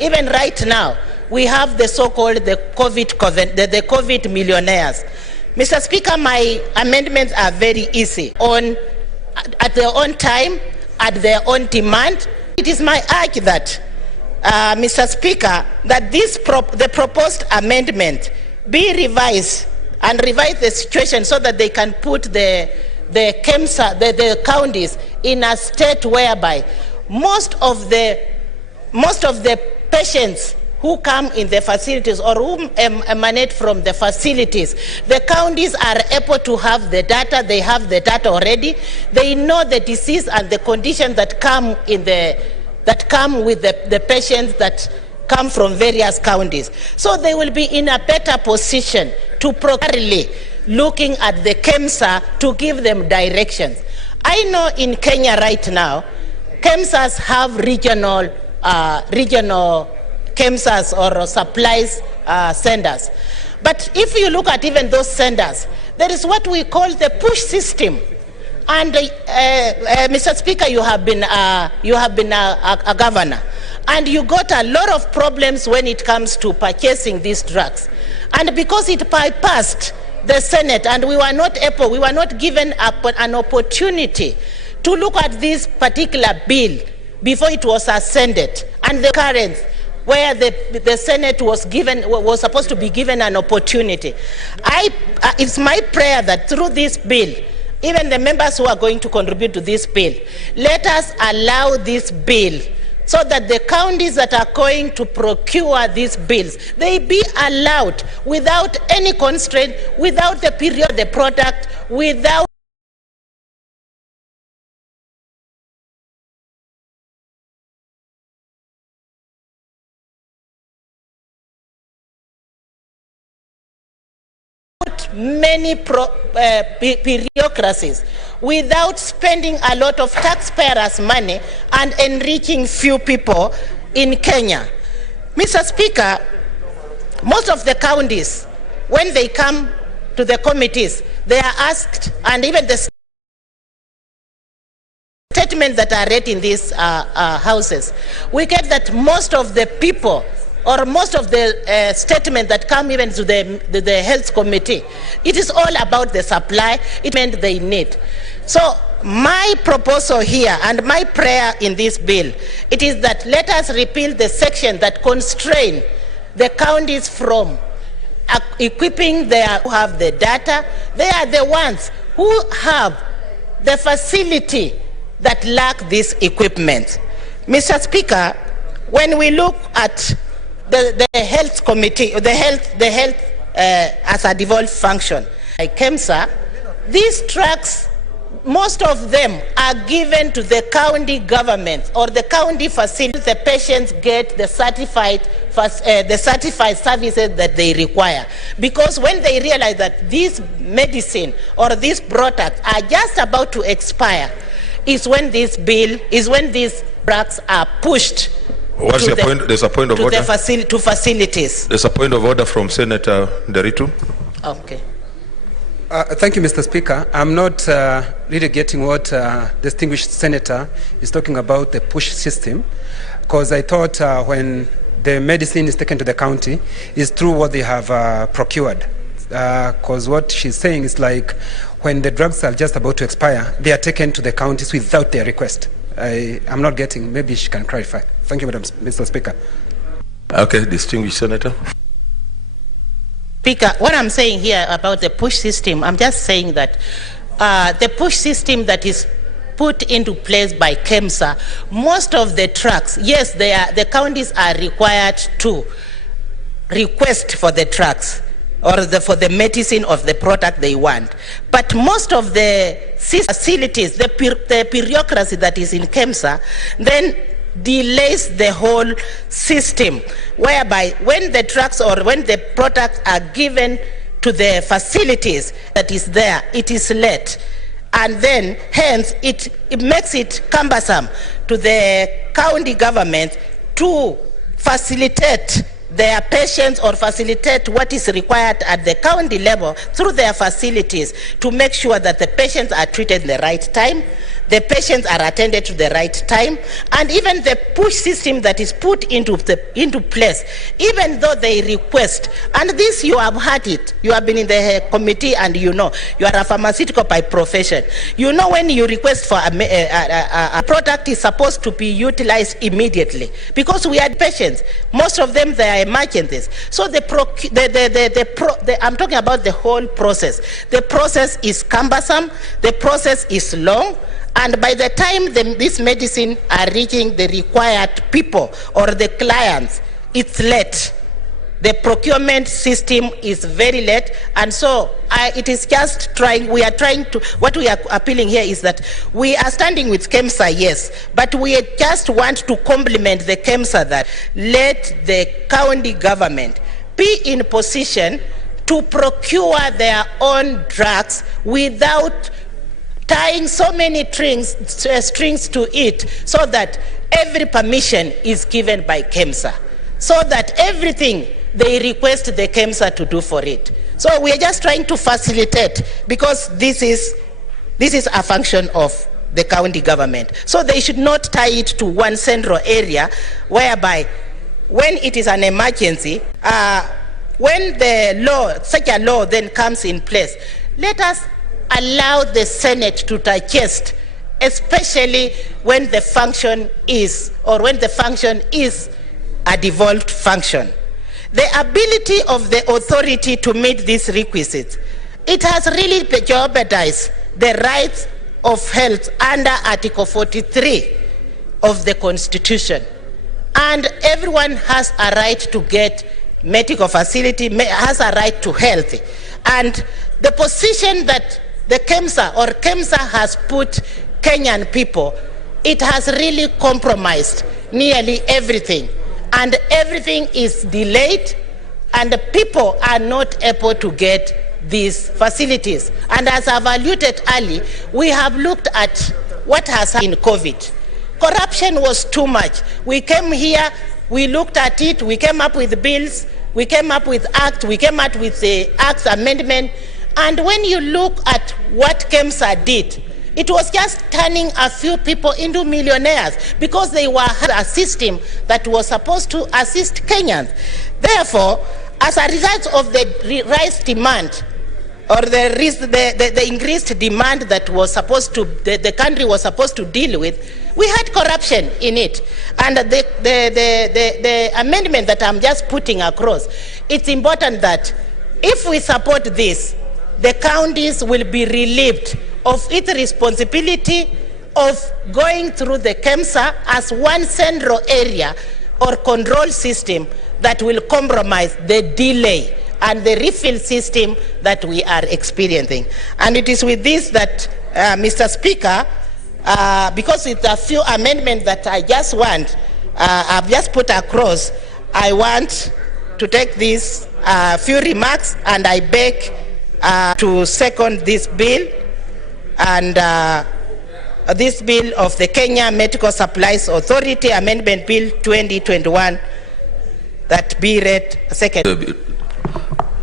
even right now we have the so-called the COVID millionaires. Mr. Speaker, my amendments are very easy. At their own time, at their own demand. It is my urge that, Mr. Speaker, that the proposed amendment be revised and revise the situation so that they can put the KEMSA, the counties, in a state whereby most of the patients who come in the facilities or who emanate from the facilities, the counties are able to have the data. They have the data already. They know the disease and the conditions that come with the patients that come from various counties. So they will be in a better position to properly looking at the KEMSA to give them directions. I know in Kenya right now, KEMSAs have regional KEMSAs or supplies centers. But if you look at even those centers, there is what we call the push system. And Mr. Speaker, you have been a governor, and you got a lot of problems when it comes to purchasing these drugs. And because it bypassed the Senate, and we were not given an opportunity to look at this particular bill before it was ascended, and the current where the Senate was supposed to be given an opportunity. It's my prayer that through this bill, even the members who are going to contribute to this bill, let us allow this bill so that the counties that are going to procure these bills, they be allowed without any constraint, without the period, the product, without many bureaucracies, without spending a lot of taxpayers' money and enriching few people in Kenya. Mr. Speaker, most of the counties, when they come to the committees, they are asked, and even the statements that are read in these houses, we get that most of the people or most of the statements that come even to the health committee, it is all about the supply, it meant they need. So my proposal here and my prayer in this bill, it is that let us repeal the section that constrain the counties from equipping their, who have the data. They are the ones who have the facility that lack this equipment. Mr. Speaker, when we look at the health committee, the health as a devolved function, like KEMSA, these trucks, most of them are given to the county government or the county facility. The patients get the certified services that they require. Because when they realize that this medicine or these products are just about to expire, is when this bill, is when these drugs are pushed. What's your point? There's a point of order. To facilities. There's a point of order from Senator Nderitu. Okay. Thank you, Mr. Speaker. I'm not really getting what distinguished senator is talking about, the push system, because I thought when the medicine is taken to the county, is through what they have procured. Because what she's saying is like when the drugs are just about to expire, they are taken to the counties without their request. I'm not getting, maybe she can clarify. Thank you, Mr. Speaker. Okay, distinguished senator. Speaker, what I'm saying here about the push system, I'm just saying that the push system that is put into place by KEMSA, most of the trucks, yes, the counties are required to request for the trucks or for the medicine of the product they want. But most of the facilities, the bureaucracy that is in KEMSA, then delays the whole system, whereby when the trucks or when the products are given to the facilities that is there, it is late. And then, hence, it makes it cumbersome to the county government to facilitate their patients or facilitate what is required at the county level through their facilities to make sure that the patients are treated in the right time, the patients are attended to the right time, and even the push system that is put into place, even though they request, and this you have had it, you have been in the committee and you know, you are a pharmaceutical by profession. You know when you request for a product is supposed to be utilized immediately because we had patients, most of them they are emergencies. So I'm talking about the whole process. The process is cumbersome, the process is long, and by the time this medicine are reaching the required people or the clients, it's late. The procurement system is very late, and so it is just we are trying to, what we are appealing here is that we are standing with KEMSA, yes, but we just want to complement the KEMSA that let the county government be in position to procure their own drugs without tying so many strings to it, so that every permission is given by KEMSA, so that everything they request the KEMSA to do for it. So we are just trying to facilitate, because this is a function of the county government. So they should not tie it to one central area, whereby when it is an emergency, when the law, such a law then comes in place, let us allow the Senate to digest, especially when the function is, or when the function is a devolved function. The ability of the authority to meet these requisites, it has really jeopardized the rights of health under Article 43 of the Constitution. And everyone has a right to get medical facility, has a right to health. And the position that the KEMSA has put Kenyan people, it has really compromised nearly everything. And everything is delayed, and the people are not able to get these facilities. And as I've alluded earlier, we have looked at what has happened in COVID. Corruption was too much. We came here, we looked at it, we came up with bills, we came up with acts, we came up with the Acts Amendment. And when you look at what KEMSA did, it was just turning a few people into millionaires because they were a system that was supposed to assist Kenyans. Therefore, as a result of the rise demand, or the increased demand that was supposed to, the country was supposed to deal with, we had corruption in it. And the amendment that I'm just putting across, it's important that if we support this, the counties will be relieved of its responsibility of going through the KEMSA as one central area or control system that will compromise the delay and the refill system that we are experiencing. And it is with this that, Mr. Speaker, because it's a few amendments that I just want, I've just put across, I want to take these few remarks, and I beg to second this bill, and this bill of the Kenya Medical Supplies Authority Amendment Bill 2021, that be read second.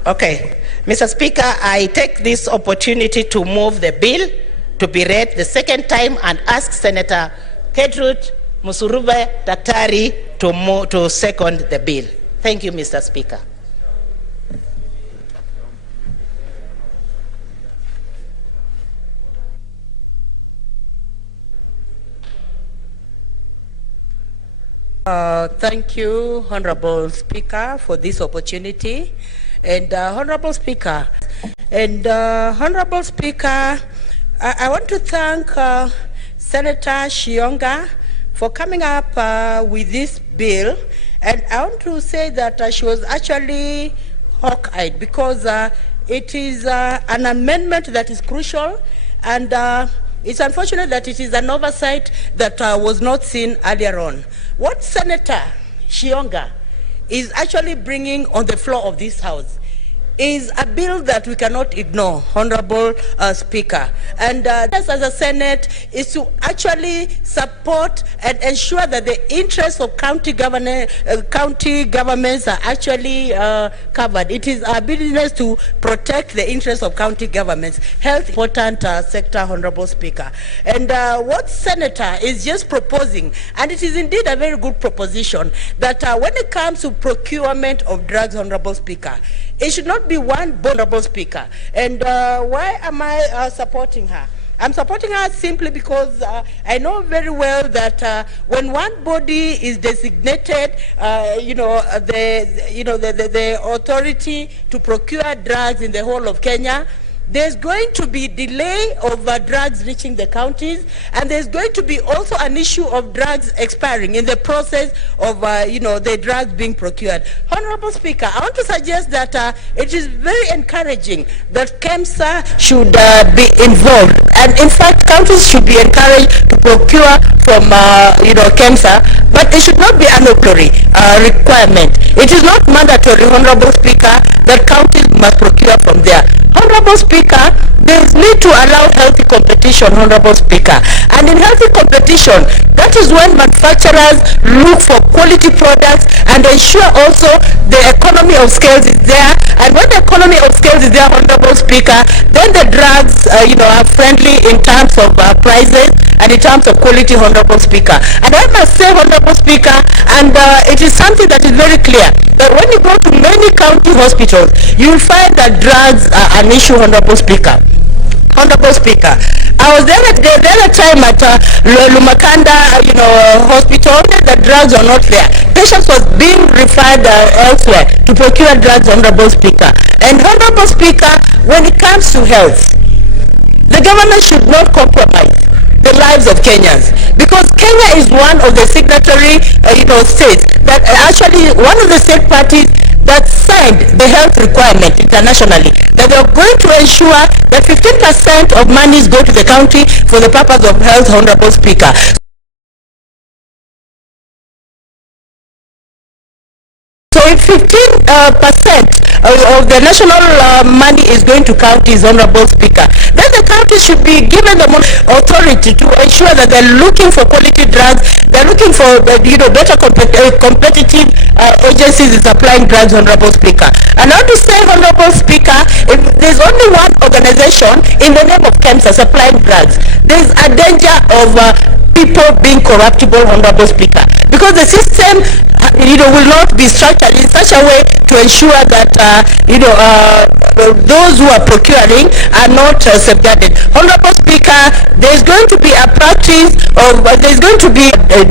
Okay, Mr. Speaker, I take this opportunity to move the bill to be read the second time and ask Senator Gertrude Musurube Daktari to second the bill. Thank you, Mr. Speaker. Thank you, Honorable Speaker, for this opportunity. And Honorable Speaker, I want to thank Senator Shionga for coming up with this bill. And I want to say that she was actually hawk-eyed because it is an amendment that is crucial, and it's unfortunate that it is an oversight that was not seen earlier on. What Senator Shionga is actually bringing on the floor of this House is a bill that we cannot ignore, Honorable Speaker. And as a Senate is to actually support and ensure that the interests of county governments are actually covered. It is our business to protect the interests of county governments. Health, important sector, Honorable Speaker. And what Senator is just proposing, and it is indeed a very good proposition, that when it comes to procurement of drugs, Honorable Speaker, it should not be one Honorable Speaker. And why am I supporting her? I'm supporting her simply because I know very well that when one body is designated, the authority to procure drugs in the whole of Kenya, there's going to be delay of drugs reaching the counties, and there's going to be also an issue of drugs expiring in the process of the drugs being procured. Honorable Speaker, I want to suggest that it is very encouraging that KEMSA should be involved, and in fact counties should be encouraged to procure from KEMSA, but it should not be an obligatory requirement. It is not mandatory, Honorable Speaker, that counties must procure from there. Honorable Speaker, there is need to allow healthy competition, Honorable Speaker. And in healthy competition, that is when manufacturers look for quality products and ensure also the economy of scales is there. And when the economy of scales is there, Honorable Speaker, then the drugs are friendly in terms of prices and in terms of quality, Honorable Speaker. And I must say, Honorable Speaker, and it is something that is very clear, that when you go to many county hospitals, you will find that drugs are an issue, Honorable Speaker. Honorable Speaker, I was there the other time at Lumakanda, hospital. The drugs are not there. Patients was being referred elsewhere to procure drugs, Honorable Speaker. And Honorable Speaker, when it comes to health, The government should not compromise the lives of Kenyans, because Kenya is one of the signatory states that actually one of the state parties that signed the health requirement internationally, that they are going to ensure that 15% of monies go to the county for the purpose of health, Honorable Speaker. So if 15% of the national money is going to counties, Honorable Speaker, then the counties should be given the authority to ensure that they're looking for quality drugs, they're looking for better competitive agencies in supplying drugs, Honorable Speaker. And I want to say, Honorable Speaker, if there's only one organization in the name of Mpesa supplying drugs, there's a danger of people being corruptible, Honorable Speaker, because the system will not be structured in such a way to ensure that those who are procuring are not safeguarded. Honorable Speaker, there's going to be a practice of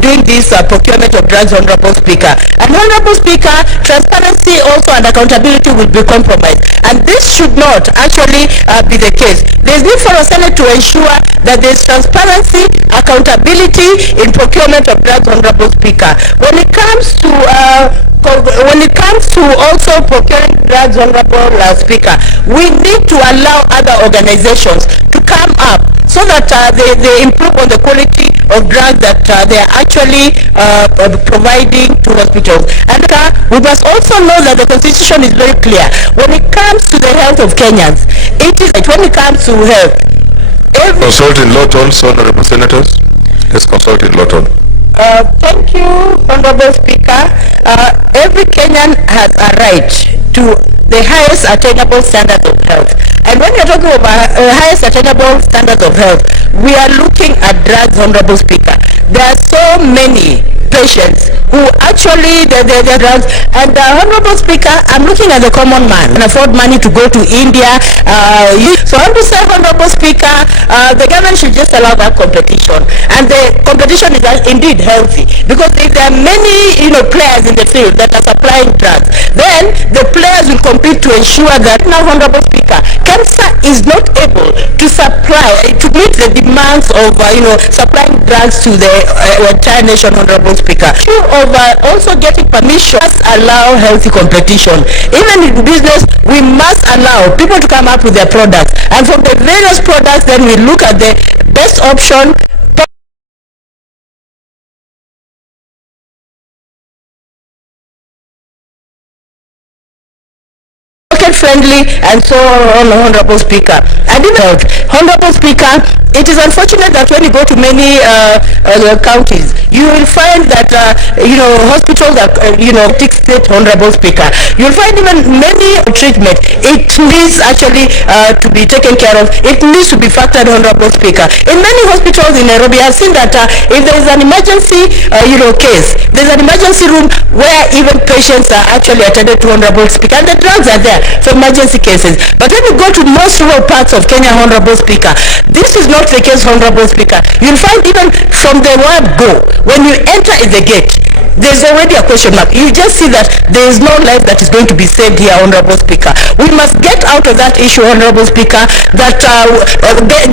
doing this procurement of drugs, Honorable Speaker. And Honorable Speaker, transparency also and accountability will be compromised, and this should not actually be the case. There's need for a Senate to ensure that there's transparency, accountability in procurement of drugs, Honorable Speaker. When it comes to also procuring drugs, Honorable Speaker, we need to allow other organizations to come up so that they improve on the quality of drugs that they are actually providing to hospitals. And we must also know that the Constitution is very clear. When it comes to the health of Kenyans, it is when it comes to health. Consult in law tones, Honorable Senators. Let's consult in law tone. Thank you, Honorable Speaker. Every Kenyan has a right to the highest attainable standards of health. And when you're talking about highest attainable standards of health, we are looking at drugs, Honorable Speaker. There are so many patients who actually their drugs, and Honorable Speaker, I'm looking at the common man and afford money to go to India. So I want to say, Honorable Speaker, the government should just allow that competition, and the competition is indeed healthy, because if there are many players in the field that are supplying drugs, then the players will compete to ensure that now, Honorable Speaker, Mpesa is not able to supply to meet the demands of supplying drugs to the entire nation, Honorable Speaker. Of also getting permission must allow healthy competition. Even in business, we must allow people to come up with their products, and from the various products, then we look at the best option. Friendly and so on, Honorable Speaker. And even Honorable Speaker, it is unfortunate that when you go to many counties, you will find that hospitals are state, Honorable Speaker. You will find even many treatment. It needs actually to be taken care of. It needs to be factored, Honorable Speaker. In many hospitals in Nairobi, I've seen that if there is an emergency case, there's an emergency room where even patients are actually attended to, Honorable Speaker, and the drugs are there for emergency cases. But when you go to most rural parts of Kenya, Honorable Speaker, this is not the case, Honorable Speaker. You'll find even from the word go, when you enter the gate, there's already a question mark. You just see that there is no life that is going to be saved here, Honorable Speaker. We must get out of that issue, Honorable Speaker, that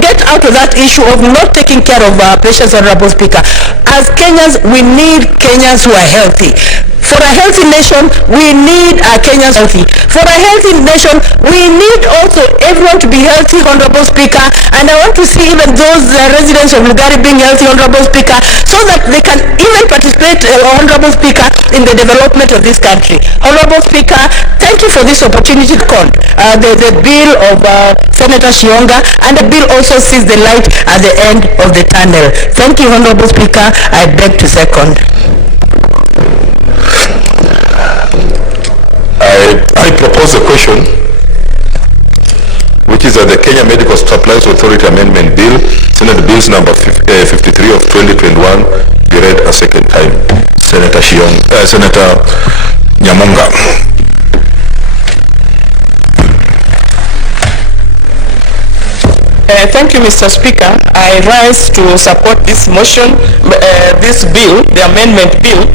get out of that issue of not taking care of our patients, Honorable Speaker. As Kenyans, we need Kenyans who are healthy. For a healthy nation, we need our Kenyans healthy. For a healthy nation, we need also everyone to be healthy, Honorable Speaker. And I want to see even those residents of Lugari being healthy, Honorable Speaker, so that they can even participate, Honorable Speaker, in the development of this country. Honorable Speaker, thank you for this opportunity to call the bill of Senator Shionga, and the bill also sees the light at the end of the tunnel. Thank you, Honorable Speaker. I beg to second. I propose a question, which is that the Kenya Medical Supplies Authority Amendment Bill, Senate Bills number 53 of 2021, be read a second time. Senator Nyamunga. Thank you, Mr. Speaker. I rise to support this motion, this bill, the amendment bill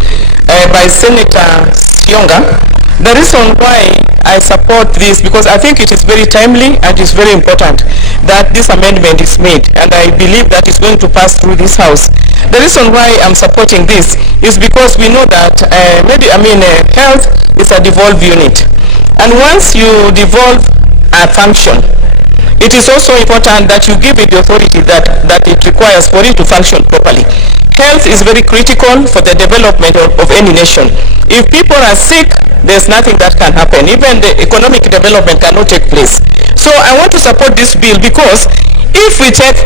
by Senator Shionga. The reason why I support this, because I think it is very timely and it's very important that this amendment is made, and I believe that it's going to pass through this House. The reason why I'm supporting this is because we know that health is a devolved unit, and once you devolve a function, it is also important that you give it the authority that it requires for it to function properly. Health is very critical for the development of any nation. If people are sick, there's nothing that can happen. Even the economic development cannot take place. So I want to support this bill because if we take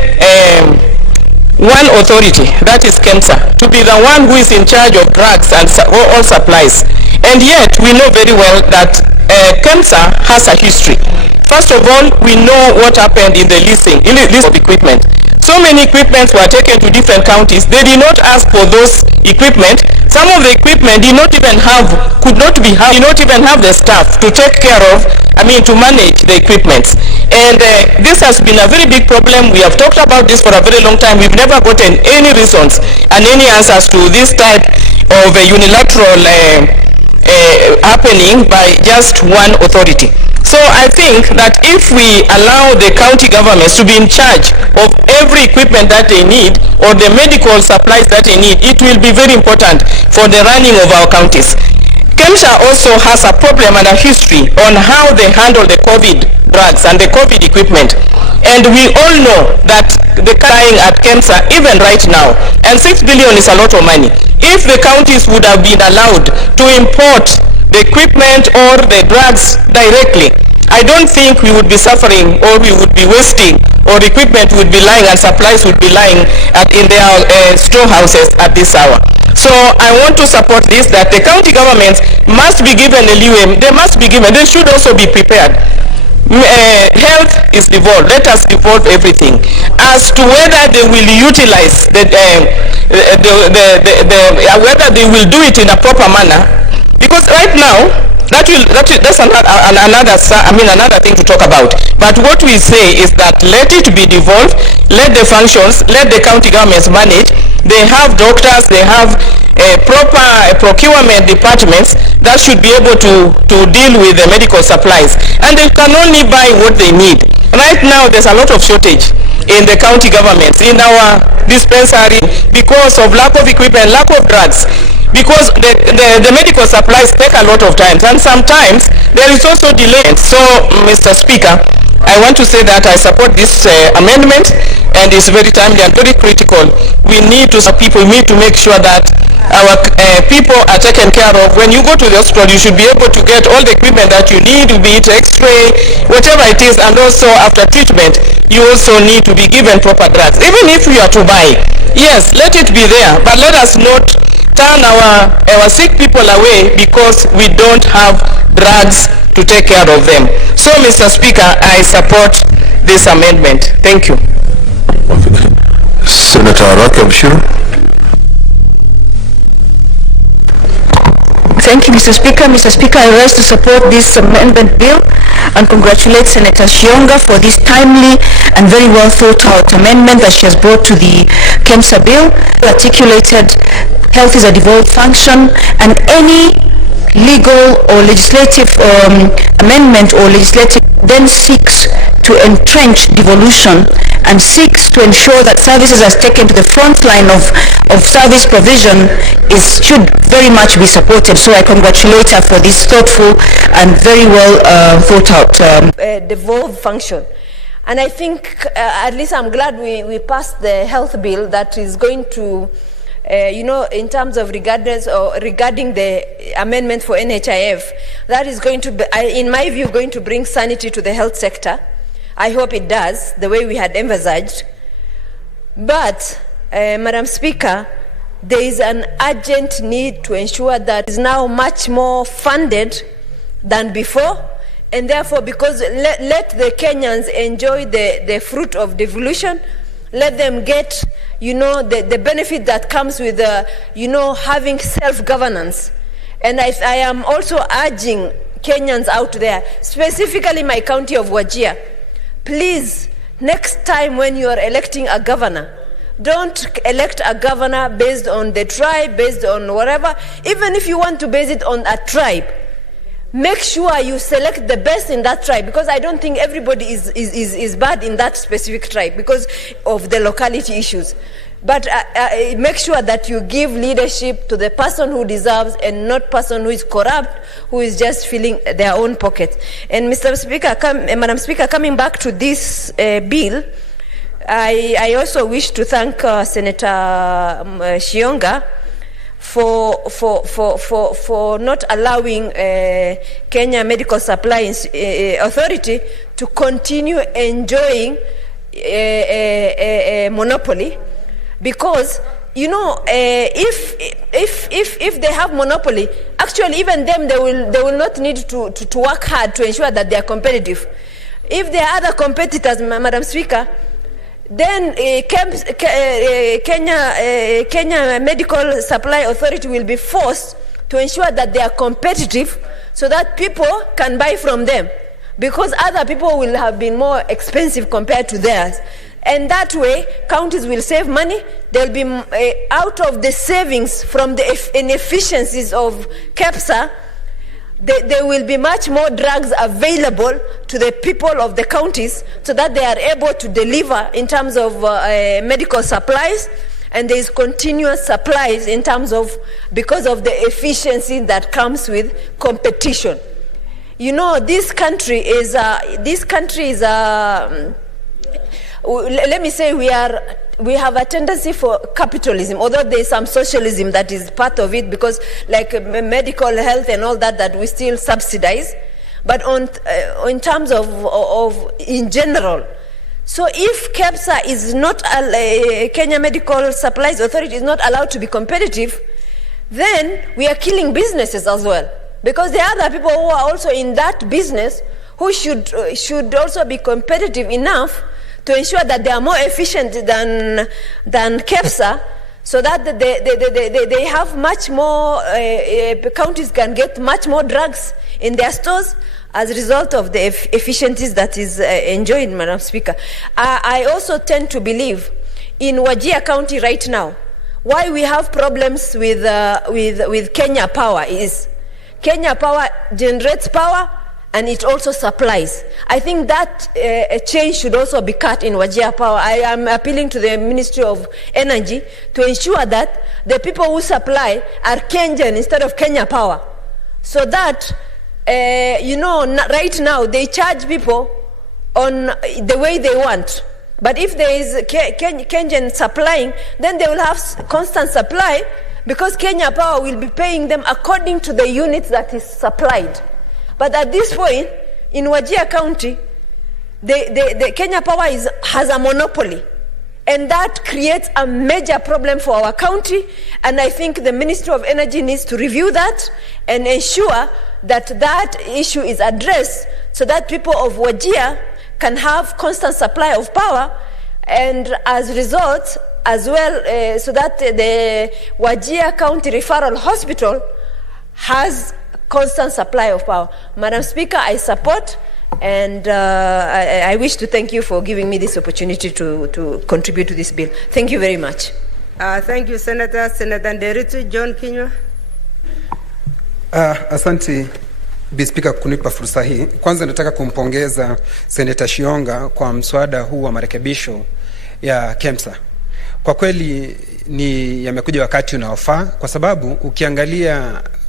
one authority, that is KEMSA, to be the one who is in charge of drugs and all supplies, and yet we know very well that KEMSA has a history. First of all, we know what happened in the leasing of equipment. So many equipments were taken to different counties. They did not ask for those equipment. Some of the equipment did not even have the staff to take care of, to manage the equipment. And this has been a very big problem. We have talked about this for a very long time. We've never gotten any reasons and any answers to this type of unilateral happening by just one authority. So I think that if we allow the county governments to be in charge of every equipment that they need or the medical supplies that they need, it will be very important for the running of our counties. KEMSA also has a problem and a history on how they handle the COVID drugs and the COVID equipment. And we all know that the lying at KEMSA even right now, and 6 billion is a lot of money. If the counties would have been allowed to import the equipment or the drugs directly, I don't think we would be suffering or we would be wasting, or equipment would be lying and supplies would be lying in their storehouses at this hour. So I want to support this, that the county governments must be given a leeway. They must be given, they should also be prepared. Health is devolved. Let us devolve everything. As to whether they will utilize whether they will do it in a proper manner, because right now that's another thing to talk about. But what we say is that let it be devolved, let the functions, let the county governments manage. They have doctors, they have proper procurement departments that should be able to deal with the medical supplies, and they can only buy what they need. Right now there's a lot of shortage in the county governments, in our dispensary, because of lack of equipment, lack of drugs, because the medical supplies take a lot of time, and sometimes there is also delay. So Mr. Speaker, I want to say that I support this amendment, and it's very timely and very critical. We need to make sure that our people are taken care of. When you go to the hospital, you should be able to get all the equipment that you need, be it x-ray, whatever it is, and also after treatment, you also need to be given proper drugs. Even if you are to buy, yes, let it be there, but let us not turn our sick people away because we don't have drugs to take care of them. So, Mr. Speaker, I support this amendment. Thank you. Senator Rakabshir. Thank you, Mr. Speaker. Mr. Speaker, I rise to support this amendment bill and congratulate Senator Shionga for this timely and very well thought out amendment that she has brought to the KEMSA bill. Articulated health is a devolved function, and any legal or legislative amendment or legislative then seeks to entrench devolution and seeks to ensure that services are taken to the front line of service provision should very much be supported. So I congratulate her for this thoughtful and very well thought out devolved function. And I think at least I'm glad we passed the health bill that is going to in terms of regarding the amendment for NHIF, that is going to be, in my view, going to bring sanity to the health sector. I hope it does, the way we had envisaged. But, Madam Speaker, there is an urgent need to ensure that it is now much more funded than before, and therefore, because let the Kenyans enjoy the fruit of devolution, let them get, the benefit that comes with, having self-governance. And I am also urging Kenyans out there, specifically my county of Wajir, please, next time when you are electing a governor, don't elect a governor based on the tribe, based on whatever. Even if you want to base it on a tribe, make sure you select the best in that tribe, because I don't think everybody is bad in that specific tribe because of the locality issues. But make sure that you give leadership to the person who deserves and not person who is corrupt, who is just filling their own pockets. And Mr. Speaker, Madam Speaker, coming back to this bill, I also wish to thank Senator Shionga for not allowing Kenya Medical Supply Authority to continue enjoying a monopoly, because you know, if they have monopoly, actually even them they will not need to work hard to ensure that they are competitive. If there are other competitors, Madam Speaker, then Kenya Medical Supply Authority will be forced to ensure that they are competitive so that people can buy from them, because other people will have been more expensive compared to theirs. And that way, counties will save money. They'll be out of the savings from the inefficiencies of KEPSA. There will be much more drugs available to the people of the counties so that they are able to deliver in terms of medical supplies, and there is continuous supplies in terms of, because of the efficiency that comes with competition. You know, this country is let me say we have a tendency for capitalism, although there is some socialism that is part of it, because like medical health and all that we still subsidize. But in terms of in general, so if KEPSA is not, Kenya Medical Supplies Authority is not allowed to be competitive, then we are killing businesses as well, because there are other people who are also in that business who should also be competitive enough to ensure that they are more efficient than KEPSA, so that they have much more, counties can get much more drugs in their stores as a result of the efficiencies that is enjoyed, Madam Speaker. I also tend to believe in Wajir County right now, why we have problems with Kenya Power is Kenya Power generates power and it also supplies. I think that a change should also be cut in Wajir Power. I am appealing to the Ministry of Energy to ensure that the people who supply are Kenyan instead of Kenya Power, so that you know, right now they charge people on the way they want. But if there is Kenyan supplying, then they will have constant supply, because Kenya Power will be paying them according to the units that is supplied. But at this point, in Wajir County, the Kenya Power has a monopoly. And that creates a major problem for our county. And I think the Ministry of Energy needs to review that and ensure that that issue is addressed, so that people of Wajir can have constant supply of power, and as a result, as well, so that the Wajir County Referral Hospital has constant supply of power. Madam Speaker, I support, and I wish to thank you for giving me this opportunity to contribute to this bill. Thank you very much. Thank you, Senator. Senator Nderitu John Kinywa. Asante Bi Speaker kunipa fursa hii. Kwanza nataka kumpongeza Senator Shionga kwa mswada huu wa marekebisho ya KEMSA. Kwa kweli ni yamekuja wakati unaofaa, kwa sababu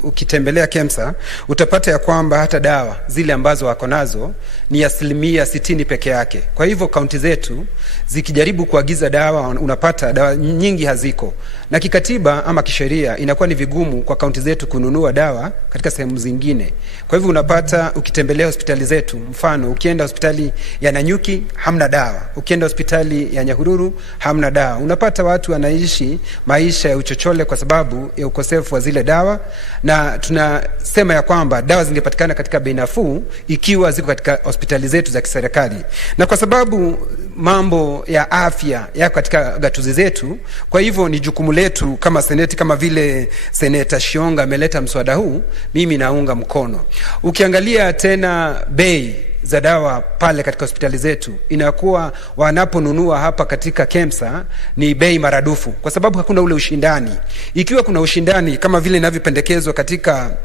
ukitembelea KEMSA utapata ya kwamba hata dawa zile ambazo wako nazo ni 60% peke yake. Kwa hivyo kaunti zetu zikijaribu kuagiza dawa, unapata dawa nyingi haziko, na kikatiba ama kisheria inakuwa ni vigumu kwa kaunti zetu kununua dawa katika sehemu zingine. Kwa hivyo unapata ukitembelea hospitali zetu, mfano ukienda hospitali ya Nanyuki hamna dawa, ukienda hospitali ya Nyahururu hamna dawa. Unapata watu wanaishi maisha ya uchochole kwa sababu ya ukosefu wa zile dawa, na tunasema ya kwamba dawa zingepatikana katika bei nafuu ikiwa ziko katika hospitali zetu za kiserikali. Na kwa sababu mambo ya afya yako katika gatuzi zetu, kwa hivyo ni jukumu letu kama seneti, kama vile Senator Shionga ameleta mswada huu, mimi naunga mkono. Ukiangalia tena bei za dawa pale katika hospitali zetu, inakuwa wanaponunua hapa katika KEMSA ni bei maradufu, kwa sababu hakuna ule ushindani. Ikiwa kuna ushindani kama vile inavyopendekezwa katika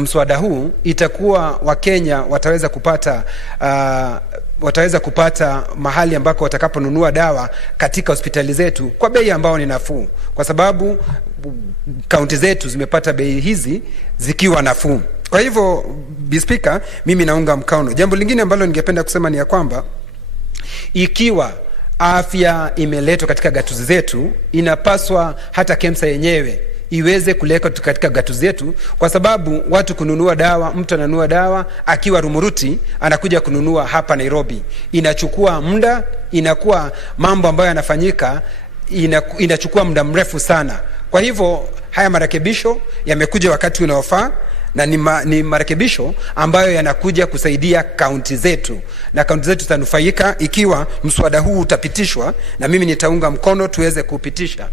mswada huu, itakuwa Wakenya wataweza kupata mahali ambako watakaponunua dawa katika hospitali zetu kwa bei ambao ni nafuu, kwa sababu kaunti zetu zimepata bei hizi zikiwa nafuu. Kwa hivyo, Speaker, mimi naunga mkono. Jambo lingine ambalo ningependa kusema ni ya kwamba ikiwa afya imeletwa katika gatuzi zetu, inapaswa hata KEMSA yenyewe iweze kuleka katika gatuzi zetu, kwa sababu watu kununua dawa, mtu ananunua dawa akiwa Rumuruti anakuja kununua hapa Nairobi, inachukua muda, inakuwa mambo ambayo yanafanyika inachukua muda mrefu sana. Kwa hivyo haya marekebisho yamekuja wakati unaofaa, na ni marekebisho ambayo yanakuja kusaidia kaunti zetu, na kaunti zetu zitanufaika ikiwa mswada huu utapitishwa, na mimi nitaunga mkono tuweze kupitisha.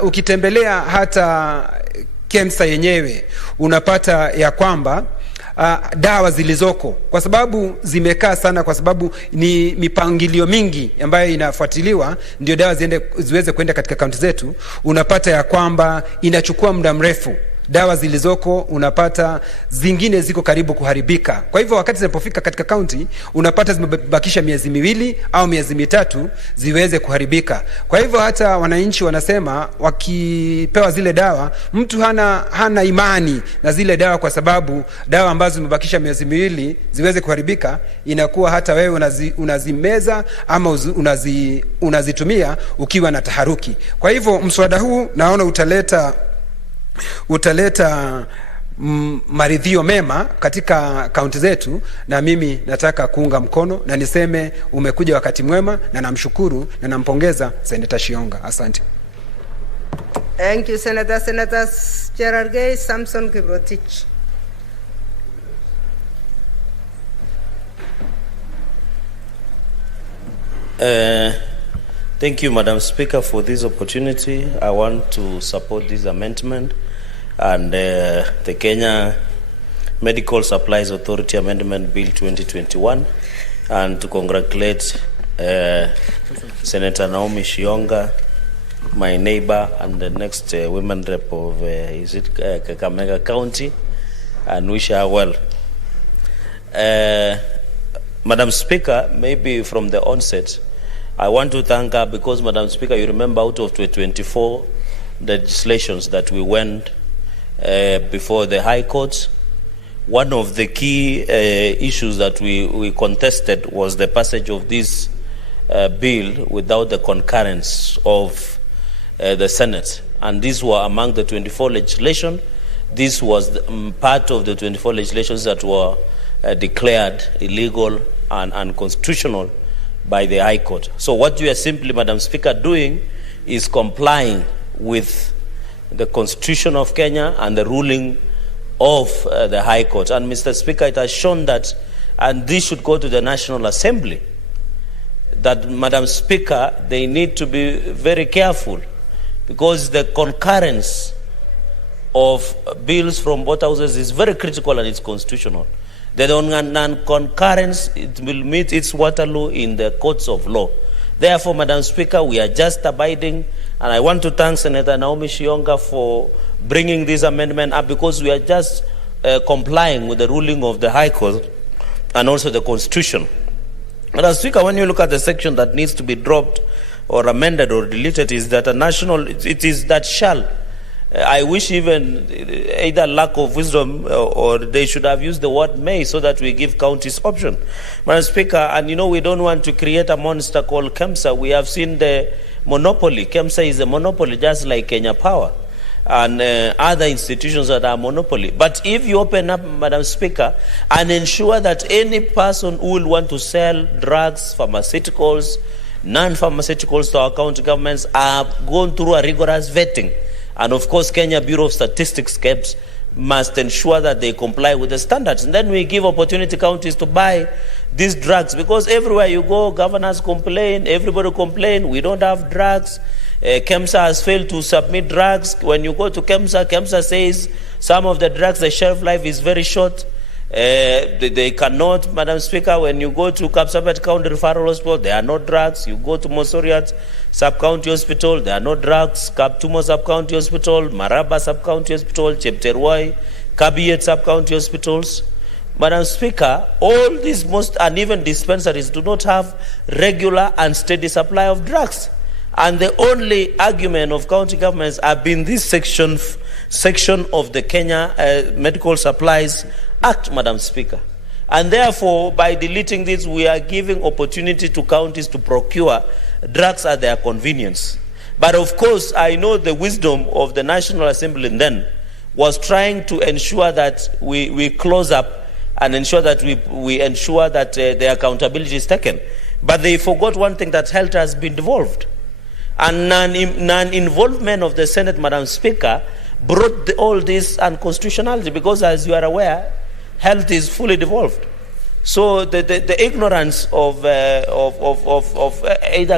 Ukitembelea hata KEMSA yenyewe unapata ya kwamba dawa zilizoko, kwa sababu zimekaa sana, kwa sababu ni mipangilio mingi ambayo inafuatiliwa ndio dawa ziweze kwenda katika kaunti zetu, unapata ya kwamba inachukua muda mrefu. Dawa zilizoko unapata zingine ziko karibu kuharibika. Kwa hivyo wakati zinapofika katika kaunti, unapata zimebakisha miezi 2 au miezi 3 ziweze kuharibika. Kwa hivyo hata wananchi wanasema wakipewa zile dawa, mtu hana imani na zile dawa, kwa sababu dawa ambazo zimebakisha miezi 2 ziweze kuharibika, inakuwa hata wewe unazimeza ama unazitumia ukiwa na taharuki. Kwa hivyo mswada huu naona utaleta maridhio mema katika kaunti zetu, na mimi nataka kuunga mkono na niseme umekuja wakati mwema, na namshukuru na nampongeza Senator Shionga. Asante. Thank you, Senator. Senator Cherargei Samson Kiprotich. Thank you, Madam Speaker, for this opportunity. I want to support this amendment and the Kenya Medical Supplies Authority Amendment Bill 2021, and to congratulate Senator Naomi Shionga, my neighbor and the next women rep of Kakamega County, and wish her well. Madam Speaker, maybe from the onset, I want to thank her because, Madam Speaker, you remember out of 24 legislations that we went before the High Court, one of the key issues that we contested was the passage of this bill without the concurrence of the Senate. And these were among the 24 legislation. This was part of the 24 legislations that were declared illegal and unconstitutional by the High Court. So what you are simply, Madam Speaker, doing is complying with the Constitution of Kenya and the ruling of the High Court. And Mr. Speaker, it has shown that, and this should go to the National Assembly, that, Madam Speaker, they need to be very careful, because the concurrence of bills from both houses is very critical and it's constitutional. The non-concurrence, it will meet its Waterloo in the courts of law. Therefore, Madam Speaker, we are just abiding, and I want to thank Senator Naomi Shionga for bringing this amendment up, because we are just complying with the ruling of the High Court and also the Constitution. Madam Speaker, when you look at the section that needs to be dropped or amended or deleted, is that it is that shall. I wish even either lack of wisdom or they should have used the word may, so that we give counties option. Madam Speaker, and you know, we don't want to create a monster called KEMSA. We have seen the monopoly. KEMSA is a monopoly, just like Kenya Power and other institutions that are monopoly. But if you open up, Madam Speaker, and ensure that any person who will want to sell drugs, pharmaceuticals, non-pharmaceuticals to our county governments are going through a rigorous vetting. And of course, Kenya Bureau of Statistics must ensure that they comply with the standards. And then we give opportunity counties to buy these drugs, because everywhere you go, governors complain, everybody complain, we don't have drugs. KEMSA has failed to submit drugs. When you go to KEMSA, KEMSA says some of the drugs, the shelf life is very short. They cannot, Madam Speaker, when you go to Kapsabet County Referral Hospital, there are no drugs. You go to Mosoriat Sub-County Hospital, there are no drugs. Kaptumo Sub-County Hospital, Maraba Sub-County Hospital, Chepterwai, Kabiet Sub-County Hospitals. Madam Speaker, all these most uneven dispensaries do not have regular and steady supply of drugs. And the only argument of county governments have been this section of the Kenya Medical Supplies Act, Madam Speaker. And therefore, by deleting this, we are giving opportunity to counties to procure drugs at their convenience. But of course, I know the wisdom of the National Assembly then was trying to ensure that we close up and ensure that we ensure that the accountability is taken. But they forgot one thing, that health has been devolved. And non-involvement of the Senate, Madam Speaker, brought all this unconstitutionality, because as you are aware, health is fully devolved. So the ignorance of either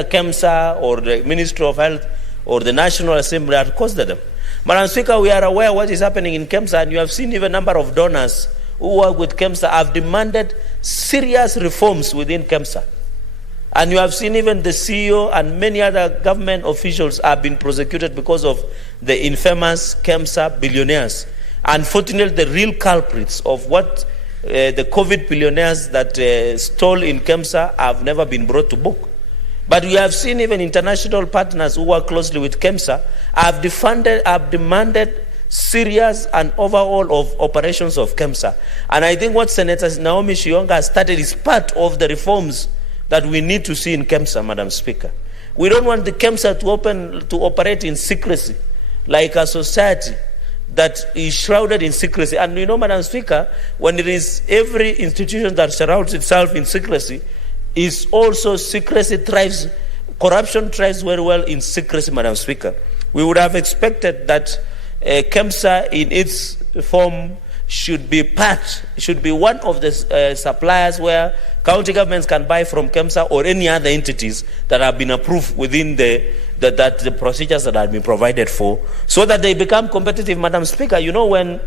KEMSA or the Ministry of Health or the National Assembly had caused them. Madam Speaker, we are aware what is happening in KEMSA, and you have seen even a number of donors who work with KEMSA have demanded serious reforms within KEMSA. And you have seen even the CEO and many other government officials have been prosecuted because of the infamous KEMSA billionaires. Unfortunately, the real culprits of what the COVID billionaires that stole in KEMSA have never been brought to book. But we have seen even international partners who work closely with KEMSA have demanded serious and overhaul of operations of KEMSA. And I think what Senator Naomi Shiyonga has started is part of the reforms that we need to see in KEMSA, Madam Speaker. We don't want the KEMSA to operate in secrecy, like a society that is shrouded in secrecy. And you know, Madam Speaker, when it is every institution that shrouds itself in secrecy, is also secrecy thrives, corruption thrives very well in secrecy, Madam Speaker. We would have expected that KEMSA in its form should be one of the suppliers where county governments can buy from KEMSA or any other entities that have been approved within the procedures that have been provided for, so that they become competitive, Madam Speaker. You know,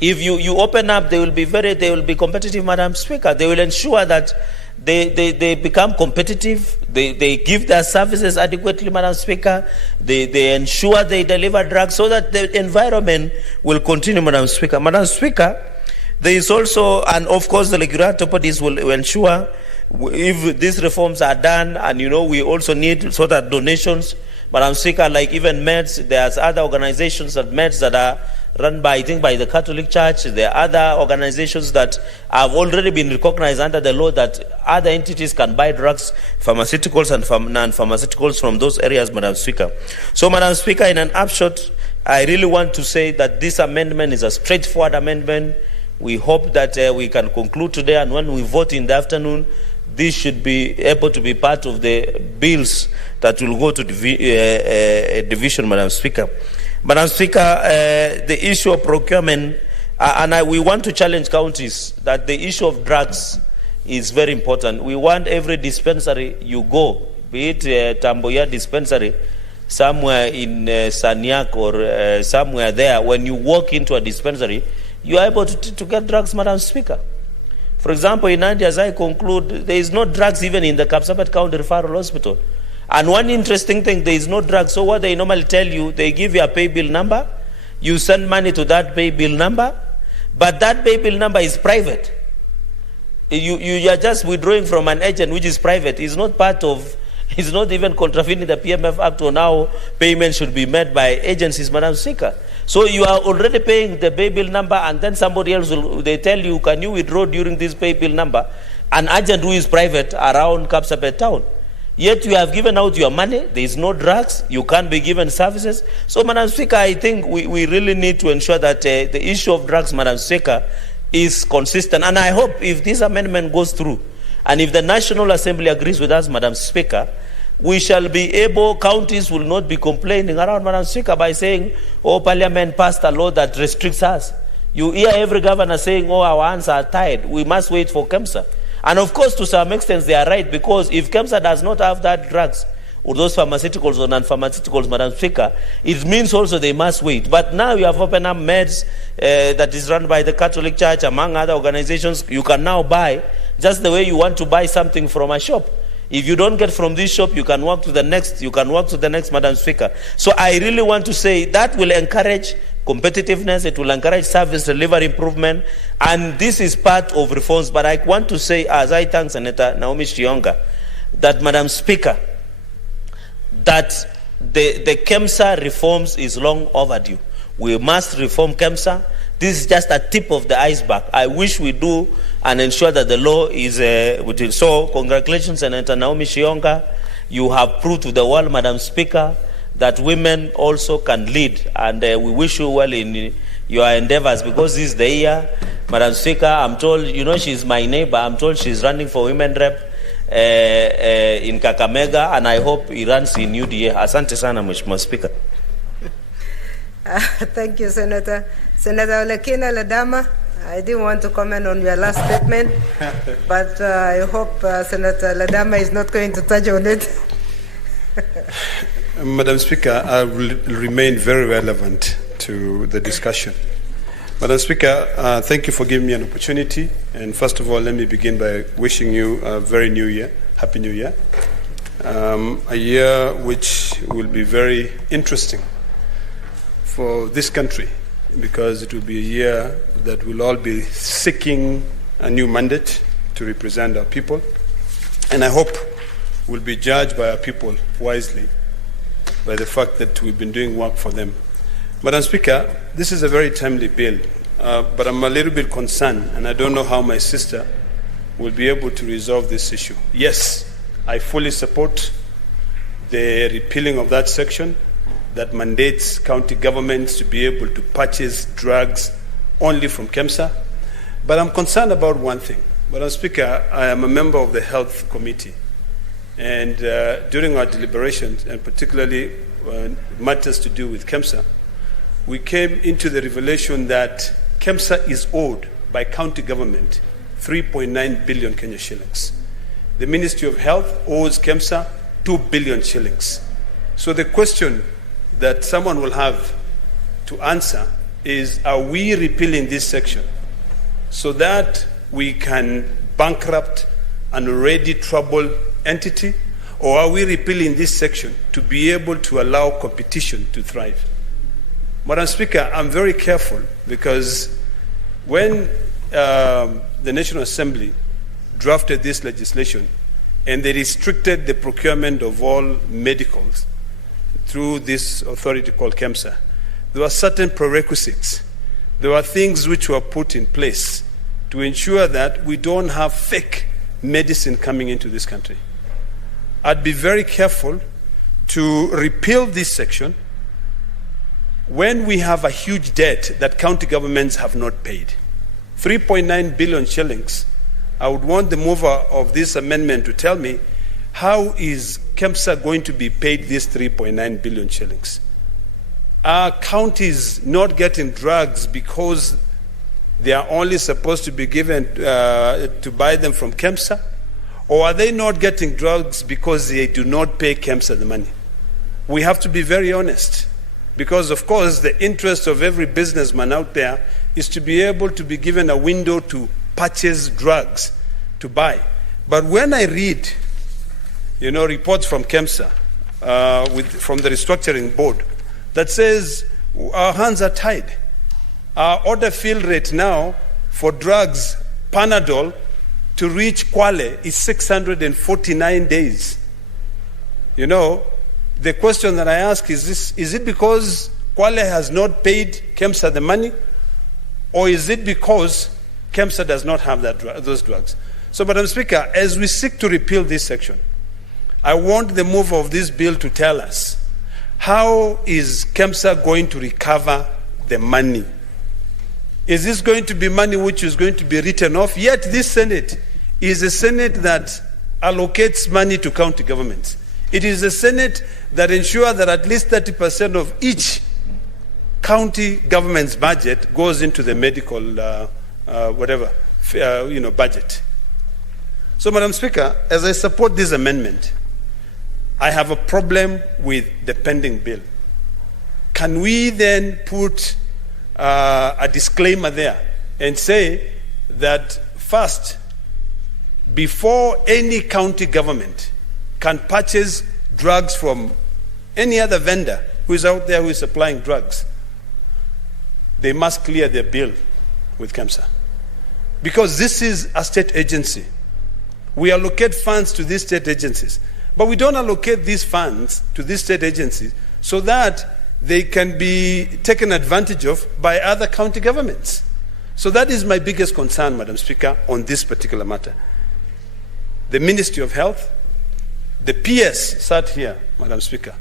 if you open up, they will be competitive, Madam Speaker. They will ensure that they become competitive. They give their services adequately, Madam Speaker. They ensure they deliver drugs so that the environment will continue, Madam Speaker. Madam Speaker, there is also, and of course the regulatory bodies will ensure if these reforms are done, and you know, we also need sort of donations, Madam Speaker, like even MEDS, there's other organizations that MEDS that are run by, I think, by the Catholic Church. There are other organizations that have already been recognized under the law that other entities can buy drugs, pharmaceuticals and non-pharmaceuticals from those areas, Madam Speaker. So, Madam Speaker, in an upshot, I really want to say that this amendment is a straightforward amendment. We hope that we can conclude today, and when we vote in the afternoon, this should be able to be part of the bills that will go to division, Madam Speaker. Madam Speaker, the issue of procurement, we want to challenge counties that the issue of drugs is very important. We want every dispensary you go, be it Tamboya dispensary, somewhere in Sanyak or somewhere there, when you walk into a dispensary, you are able to get drugs, Madam Speaker. For example, in India, as I conclude, there is no drugs even in the Kapsabet County Referral Hospital. And one interesting thing, there is no drugs. So what they normally tell you, they give you a pay bill number, you send money to that pay bill number, but that pay bill number is private. You are just withdrawing from an agent which is private. It's not part of, it's not even contravening the PMF Act on how payments should be made by agencies, Madam Speaker. So you are already paying the pay bill number, and then somebody else they tell you, can you withdraw during this pay bill number? An agent who is private around Kapsabet town. Yet you have given out your money, there is no drugs, you can't be given services. So, Madam Speaker, I think we really need to ensure that the issue of drugs, Madam Speaker, is consistent. And I hope if this amendment goes through, and if the National Assembly agrees with us, Madam Speaker, we shall be able, counties will not be complaining around, Madam Speaker, by saying, oh, Parliament passed a law that restricts us. You hear every governor saying, oh, our hands are tied, we must wait for KEMSA. And of course, to some extent, they are right, because if KEMSA does not have that drugs, or those pharmaceuticals or non-pharmaceuticals, Madam Speaker, it means also they must wait. But now you have opened up meds that is run by the Catholic Church, among other organizations. You can now buy just the way you want to buy something from a shop. If you don't get from this shop, you can walk to the next, Madam Speaker. So I really want to say that will encourage competitiveness, it will encourage service delivery improvement, and this is part of reforms. But I want to say, as I thank Senator Naomi Shionga, that, Madam Speaker, that the KEMSA reforms is long overdue. We must reform KEMSA. This is just a tip of the iceberg. I wish we do and ensure that the law is within. So congratulations, Senator Naomi Shionga. You have proved to the world, Madam Speaker, that women also can lead, and we wish you well in your endeavors, because this is the year. Madam Speaker, I'm told, you know, she's my neighbor. I'm told she's running for women rep in Kakamega, and I hope he runs in UDA. Asante sana, Mheshimiwa Speaker. Thank you, Senator. Senator Olekina Ledama, I didn't want to comment on your last statement, but I hope Senator Ledama is not going to touch on it. Madam Speaker, I will remain very relevant to the discussion. Madam Speaker, thank you for giving me an opportunity. And first of all, let me begin by wishing you a very new year, Happy New Year. A year which will be very interesting for this country, because it will be a year that we'll all be seeking a new mandate to represent our people. And I hope we'll be judged by our people wisely by the fact that we've been doing work for them. Madam Speaker, this is a very timely bill, but I'm a little bit concerned, and I don't know how my sister will be able to resolve this issue. Yes, I fully support the repealing of that section that mandates county governments to be able to purchase drugs only from KEMSA. But I'm concerned about one thing. Madam Speaker, I am a member of the Health Committee. And during our deliberations, and particularly matters to do with KEMSA, we came into the revelation that KEMSA is owed by county government 3.9 billion Kenya shillings. The Ministry of Health owes KEMSA 2 billion shillings. So the question that someone will have to answer is, are we repealing this section so that we can bankrupt an already troubled entity, or are we repealing this section to be able to allow competition to thrive? Madam Speaker, I'm very careful, because when the National Assembly drafted this legislation and they restricted the procurement of all medicals through this authority called KEMSA, there were certain prerequisites. There were things which were put in place to ensure that we don't have fake medicine coming into this country. I'd be very careful to repeal this section when we have a huge debt that county governments have not paid. 3.9 billion shillings. I would want the mover of this amendment to tell me, how is KEMSA going to be paid this 3.9 billion shillings? Are counties not getting drugs because they are only supposed to be given to buy them from KEMSA? Or are they not getting drugs because they do not pay KEMSA the money? We have to be very honest, because of course the interest of every businessman out there is to be able to be given a window to purchase drugs to buy. But when I read, reports from KEMSA, from the restructuring board, that says our hands are tied. Our order fill rate now for drugs, Panadol, to reach Kwale is 649 days. The question that I ask is this: is it because Kwale has not paid KEMSA the money, or is it because KEMSA does not have those drugs? So, Madam Speaker, as we seek to repeal this section, I want the mover of this bill to tell us, how is KEMSA going to recover the money? Is this going to be money which is going to be written off? Yet this Senate is a Senate that allocates money to county governments. It is a Senate that ensures that at least 30% of each county government's budget goes into the medical budget. So, Madam Speaker, as I support this amendment, I have a problem with the pending bill. Can we then put a disclaimer there and say that first, before any county government can purchase drugs from any other vendor who is out there who is supplying drugs, they must clear their bill with KEMSA. Because this is a state agency. We allocate funds to these state agencies, but we don't allocate these funds to these state agencies so that they can be taken advantage of by other county governments. So that is my biggest concern, Madam Speaker, on this particular matter. The Ministry of Health, the PS sat here, Madam Speaker,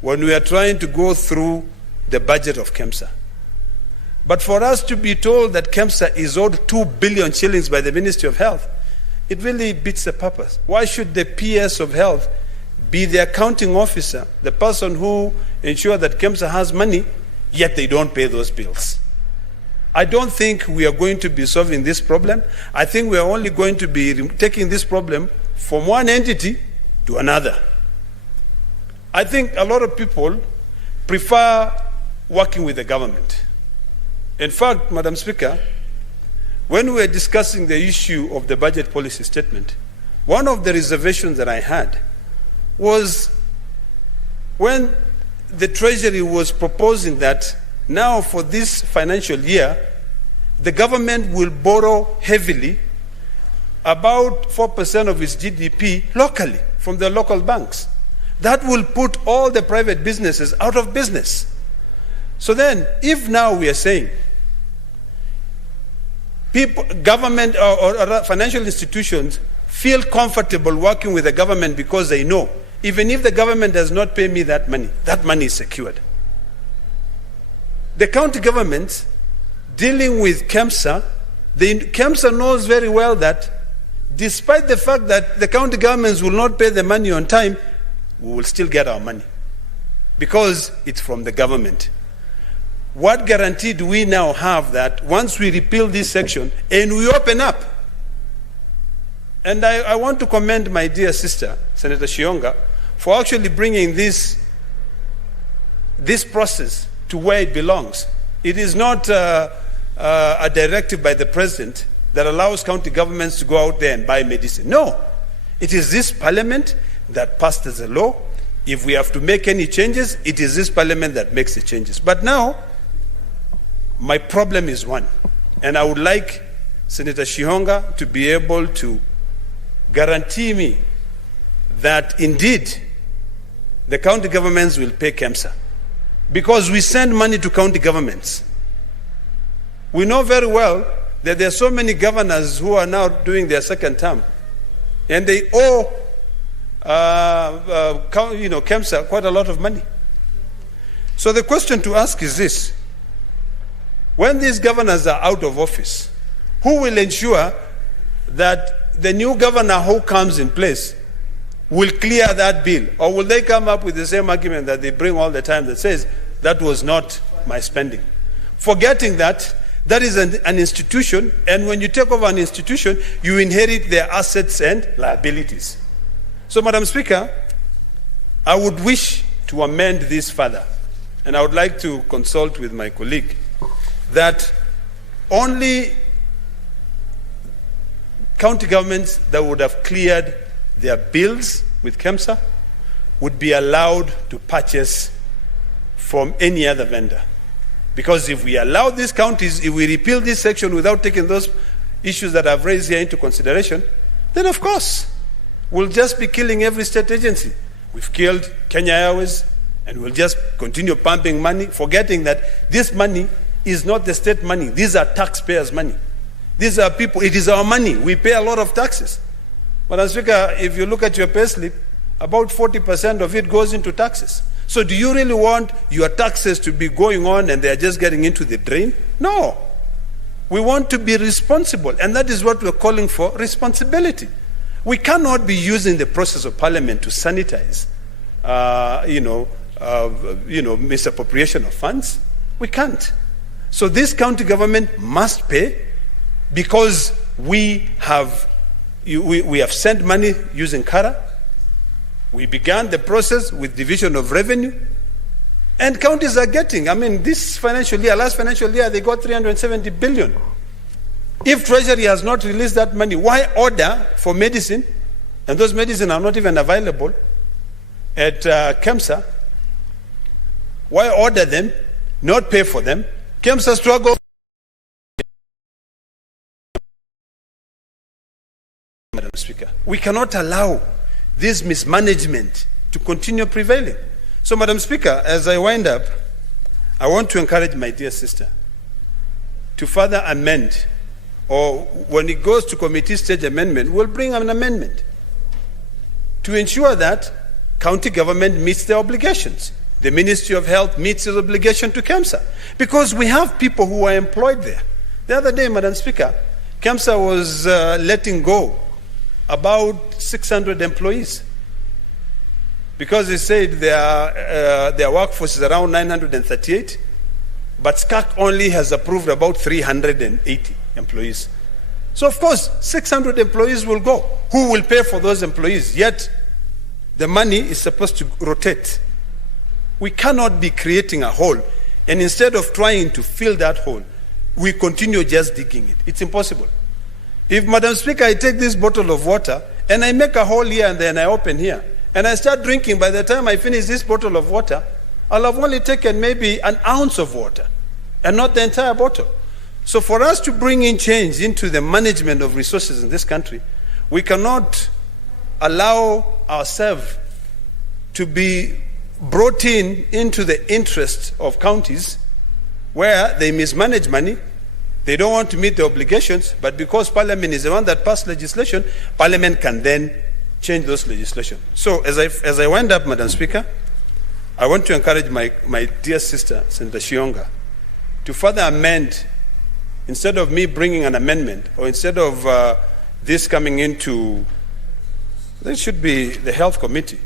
when we are trying to go through the budget of KEMSA. But for us to be told that KEMSA is owed 2 billion shillings by the Ministry of Health, it really beats the purpose. Why should the PS of Health be the accounting officer, the person who ensures that KEMSA has money, yet they don't pay those bills? I don't think we are going to be solving this problem. I think we are only going to be taking this problem from one entity to another. I think a lot of people prefer working with the government. In fact, Madam Speaker, when we were discussing the issue of the budget policy statement, one of the reservations that I had was when the Treasury was proposing that now for this financial year, the government will borrow heavily, about 4% of its GDP locally from the local banks. That will put all the private businesses out of business. So then, if now we are saying people, government or financial institutions feel comfortable working with the government because they know, even if the government does not pay me that money is secured. The county governments dealing with KEMSA, KEMSA knows very well that despite the fact that the county governments will not pay the money on time, we will still get our money because it's from the government. What guarantee do we now have that once we repeal this section and we open up? And I want to commend my dear sister, Senator Shionga, for actually bringing this process to where it belongs. It is not a directive by the president that allows county governments to go out there and buy medicine. No, it is this parliament that passed the law. If we have to make any changes, it is this parliament that makes the changes. But now, my problem is one, and I would like Senator Shihonga to be able to guarantee me that indeed the county governments will pay KEMSA, because we send money to county governments. We know very well that there are so many governors who are now doing their second term, and they owe KEMSA quite a lot of money. So the question to ask is this: when these governors are out of office, who will ensure that the new governor who comes in place will clear that bill? Or will they come up with the same argument that they bring all the time that says, that was not my spending? Forgetting that that is an institution, and when you take over an institution, you inherit their assets and liabilities. So, Madam Speaker, I would wish to amend this further, and I would like to consult with my colleague that only county governments that would have cleared their bills with KEMSA would be allowed to purchase from any other vendor. Because if we allow these counties, if we repeal this section without taking those issues that I've raised here into consideration, then of course, we'll just be killing every state agency. We've killed Kenya Airways, and we'll just continue pumping money, forgetting that this money is not the state money. These are taxpayers' money. These are people, it is our money. We pay a lot of taxes. Madam Speaker, if you look at your payslip, about 40% of it goes into taxes. So do you really want your taxes to be going on and they're just getting into the drain? No. We want to be responsible, and that is what we're calling for, responsibility. We cannot be using the process of parliament to sanitize, misappropriation of funds. We can't. So this county government must pay, because we have sent money using Kara. We began the process with division of revenue, and counties are getting, I mean, this financial year, last financial year, they got 370 billion. If Treasury has not released that money, why order for medicine, and those medicines are not even available at KEMSA? Why order them, not pay for them? KEMSA struggle. Madam Speaker, we cannot allow this mismanagement to continue prevailing. So, Madam Speaker, as I wind up, I want to encourage my dear sister to further amend, or when it goes to committee stage amendment, we'll bring an amendment to ensure that county government meets their obligations. The Ministry of Health meets its obligation to KEMSA, because we have people who are employed there. The other day, Madam Speaker, KEMSA was letting go about 600 employees because they said their workforce is around 938, but SCAC only has approved about 380 employees. So, of course, 600 employees will go. Who will pay for those employees? Yet, the money is supposed to rotate. We cannot be creating a hole, and instead of trying to fill that hole, we continue just digging it. It's impossible. If, Madam Speaker, I take this bottle of water and I make a hole here and then I open here, and I start drinking, by the time I finish this bottle of water, I'll have only taken maybe an ounce of water and not the entire bottle. So for us to bring in change into the management of resources in this country, we cannot allow ourselves to be brought into the interest of counties where they mismanage money. They don't want to meet the obligations, but because Parliament is the one that passed legislation, Parliament can then change those legislation. So as I wind up, Madam Speaker, I want to encourage my dear sister, Senator Shionga, to further amend, instead of me bringing an amendment, or instead of this coming into, this should be the Health Committee.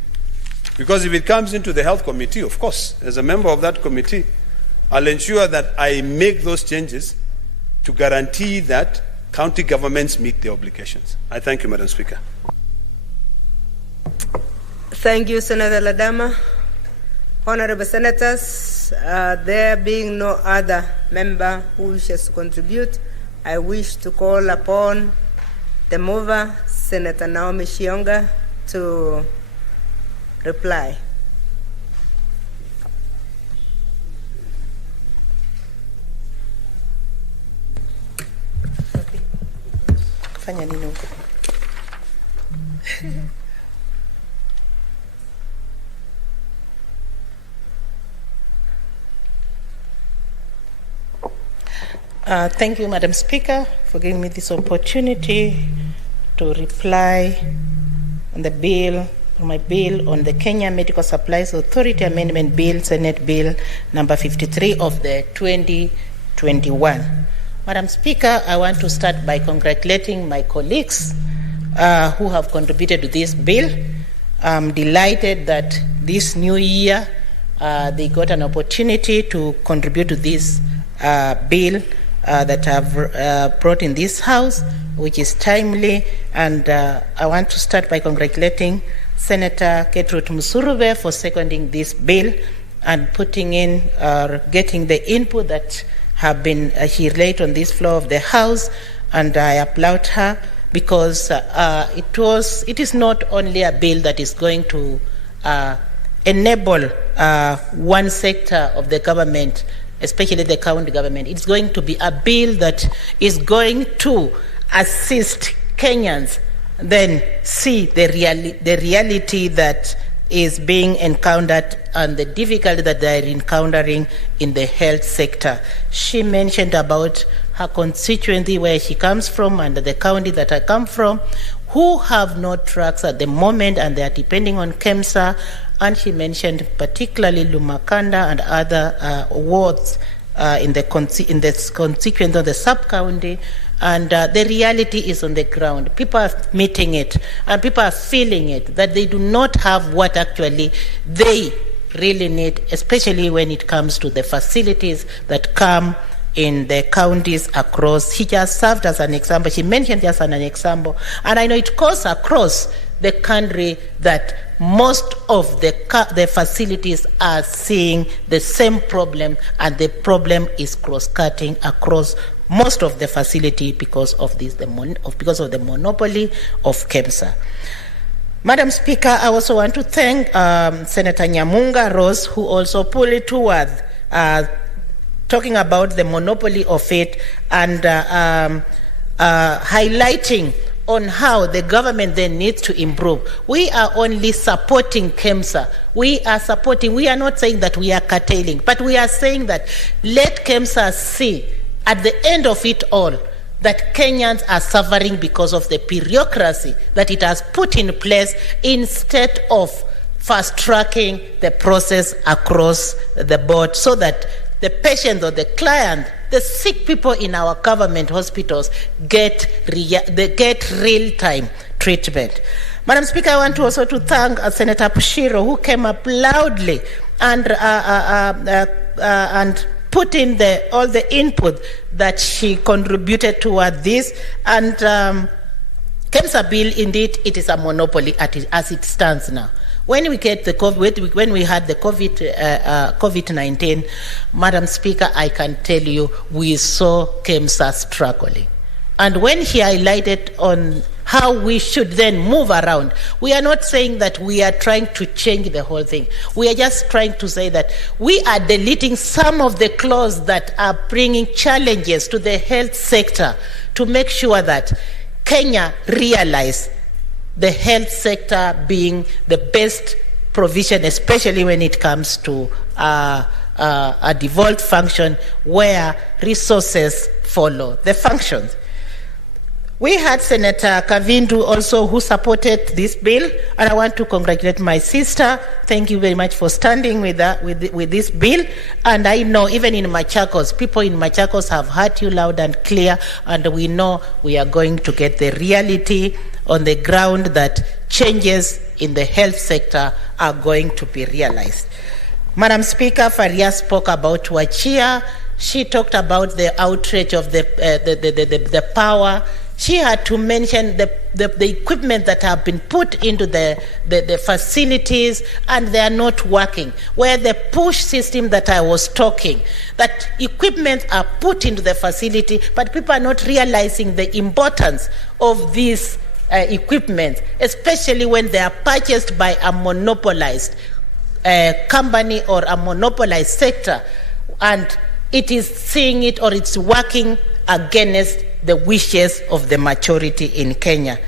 Because if it comes into the Health Committee, of course, as a member of that committee, I'll ensure that I make those changes to guarantee that county governments meet their obligations. I thank you, Madam Speaker. Thank you, Senator Ladama. Honorable Senators, there being no other member who wishes to contribute, I wish to call upon the mover, Senator Naomi Shionga, to reply. Fanya nini huko? Thank you, Madam Speaker, for giving me this opportunity to reply on the bill, on my bill on the Kenya Medical Supplies Authority Amendment Bill, Senate Bill number 53 of the 2021. Madam Speaker, I want to start by congratulating my colleagues who have contributed to this bill. I'm delighted that this new year they got an opportunity to contribute to this bill that I've brought in this House, which is timely. And I want to start by congratulating Senator Gertrude Musurube for seconding this bill and putting in, getting the input that have been he laid on this floor of the House, and I applaud her because it is not only a bill that is going to enable one sector of the government, especially the county government. It's going to be a bill that is going to assist Kenyans then see the reality that is being encountered and the difficulty that they are encountering in the health sector. She mentioned about her constituency where she comes from and the county that I come from, who have no trucks at the moment and they are depending on KEMSA. And she mentioned particularly Lumakanda and other wards in the constituent of the sub-county. And the reality is on the ground. People are meeting it and people are feeling it, that they do not have what actually they really need, especially when it comes to the facilities that come in the counties across. She just served as an example. She mentioned just an example. And I know it goes across the country that most of the facilities are seeing the same problem, and the problem is cross-cutting across most of the facility because of the monopoly of KEMSA. Madam Speaker, I also want to thank Senator Nyamunga Rose, who also pulled it toward talking about the monopoly of it and highlighting on how the government then needs to improve. We are only supporting KEMSA. We are not saying that we are curtailing, but we are saying that let KEMSA see at the end of it all that Kenyans are suffering because of the bureaucracy that it has put in place instead of fast-tracking the process across the board so that the patient or the client, the sick people in our government hospitals get real-time treatment. Madam Speaker, I want also to thank Senator Pushiro, who came up loudly and put in all the input that she contributed toward this. And KEMSA bill, indeed, it is a monopoly as it stands now. When we had the COVID-19, Madam Speaker, I can tell you, we saw KEMSA struggling. And when he highlighted on how we should then move around, we are not saying that we are trying to change the whole thing. We are just trying to say that we are deleting some of the clauses that are bringing challenges to the health sector to make sure that Kenya realize the health sector being the best provision, especially when it comes to a devolved function where resources follow the functions. We had Senator Kavindu also who supported this bill, and I want to congratulate my sister. Thank you very much for standing with this bill. And I know even in Machakos, people in Machakos have heard you loud and clear, and we know we are going to get the reality on the ground that changes in the health sector are going to be realized. Madam Speaker, Faria spoke about Wachia. She talked about the outrage of the power. She had to mention the equipment that have been put into the facilities and they are not working. Where the push system that I was talking, that equipment are put into the facility, but people are not realizing the importance of these equipment, especially when they are purchased by a monopolized company or a monopolized sector, and it is seeing it or it's working against the wishes of the majority in Kenya.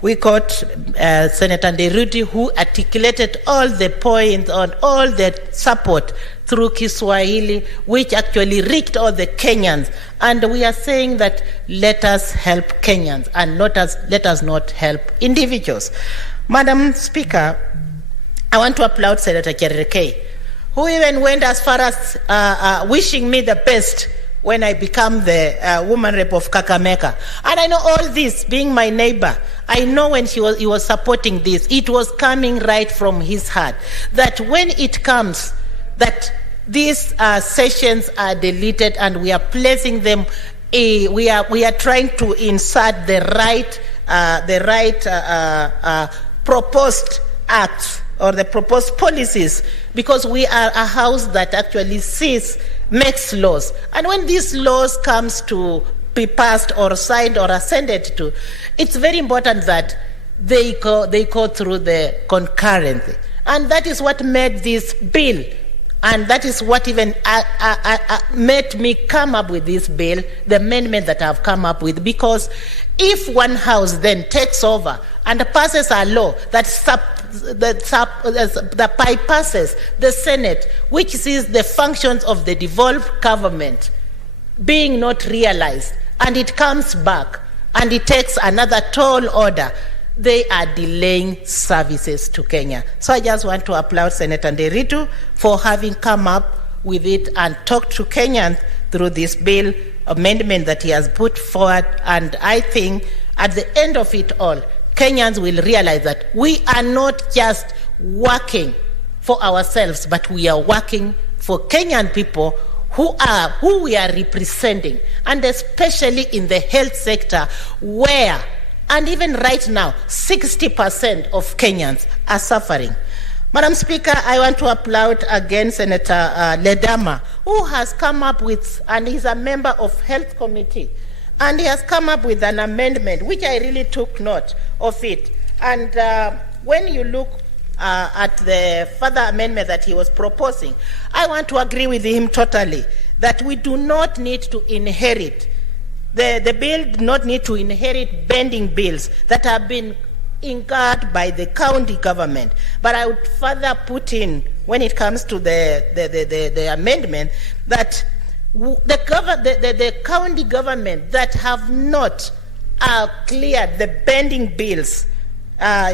We got Senator Nderuti, who articulated all the points on all the support through Kiswahili, which actually reached all the Kenyans. And we are saying that let us help Kenyans and let us not help individuals. Madam Speaker, I want to applaud Senator Cherargei, who even went as far as wishing me the best when I become the woman rep of Kakamega. And I know all this, being my neighbor, I know when he was supporting this, it was coming right from his heart, that when it comes, that these sessions are deleted and we are placing them, we are trying to insert the right proposed acts or the proposed policies, because we are a house that actually makes laws. And when these laws comes to be passed or signed or ascended to, it's very important that they go through the concurrently. And that is what made this bill, and that is what even made me come up with this bill, the amendment that I've come up with, because if one house then takes over and passes a law that bypasses the Senate, which sees the functions of the devolved government being not realized, and it comes back and it takes another tall order, they are delaying services to Kenya. So I just want to applaud Senator Nderuti for having come up with it and talked to Kenyans through this bill amendment that he has put forward. And I think at the end of it all, Kenyans will realize that we are not just working for ourselves, but we are working for Kenyan people who we are representing, and especially in the health sector, where And even right now, 60% of Kenyans are suffering. Madam Speaker, I want to applaud again Senator Ledama, who has come up with, and he's a member of Health Committee, and he has come up with an amendment, which I really took note of it. And when you look at the further amendment that he was proposing, I want to agree with him totally that we do not need to inherit, the bill do not need to inherit bending bills that have been incurred by the county government. But I would further put in, when it comes to the amendment, that the county government that have not cleared the bending bills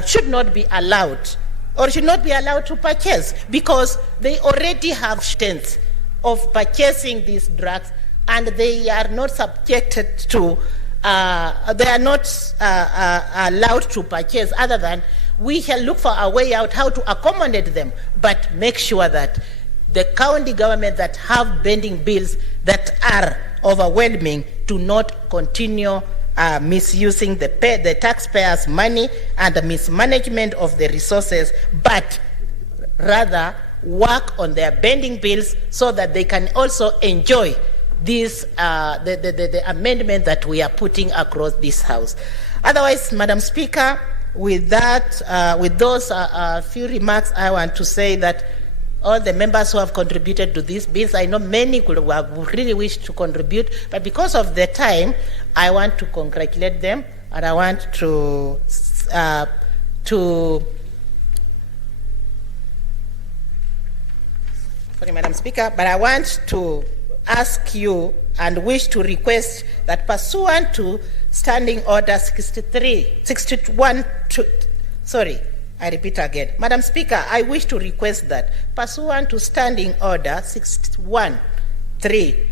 should not be allowed, or should not be allowed to purchase, because they already have strength of purchasing these drugs, and they are not subjected to they are not allowed to purchase, other than we shall look for a way out how to accommodate them, but make sure that the county government that have bending bills that are overwhelming do not continue misusing the taxpayers' money and the mismanagement of the resources, but rather work on their bending bills so that they can also enjoy this the amendment that we are putting across this House. Otherwise, Madam Speaker, with that, with those few remarks, I want to say that all the members who have contributed to these bills, I know many could have really wished to contribute, but because of the time, I want to congratulate them, and I want to sorry, Madam Speaker, but I want to ask you and wish to request that pursuant to Standing Order 61, sorry, I repeat again. Madam Speaker, I wish to request that pursuant to Standing Order 61(3),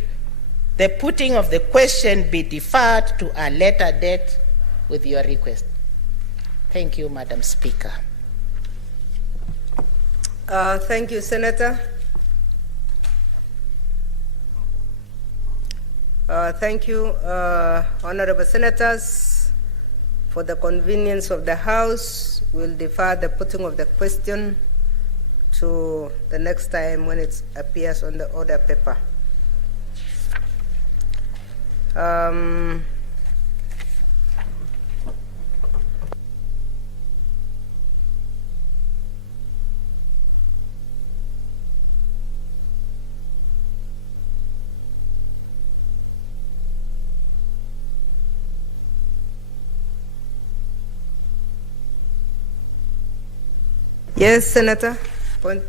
the putting of the question be deferred to a later date with your request. Thank you, Madam Speaker. Thank you, Senator. Thank you, honorable senators. For the convenience of the House, we'll defer the putting of the question to the next time when it appears on the order paper. Yes, Senator. Point.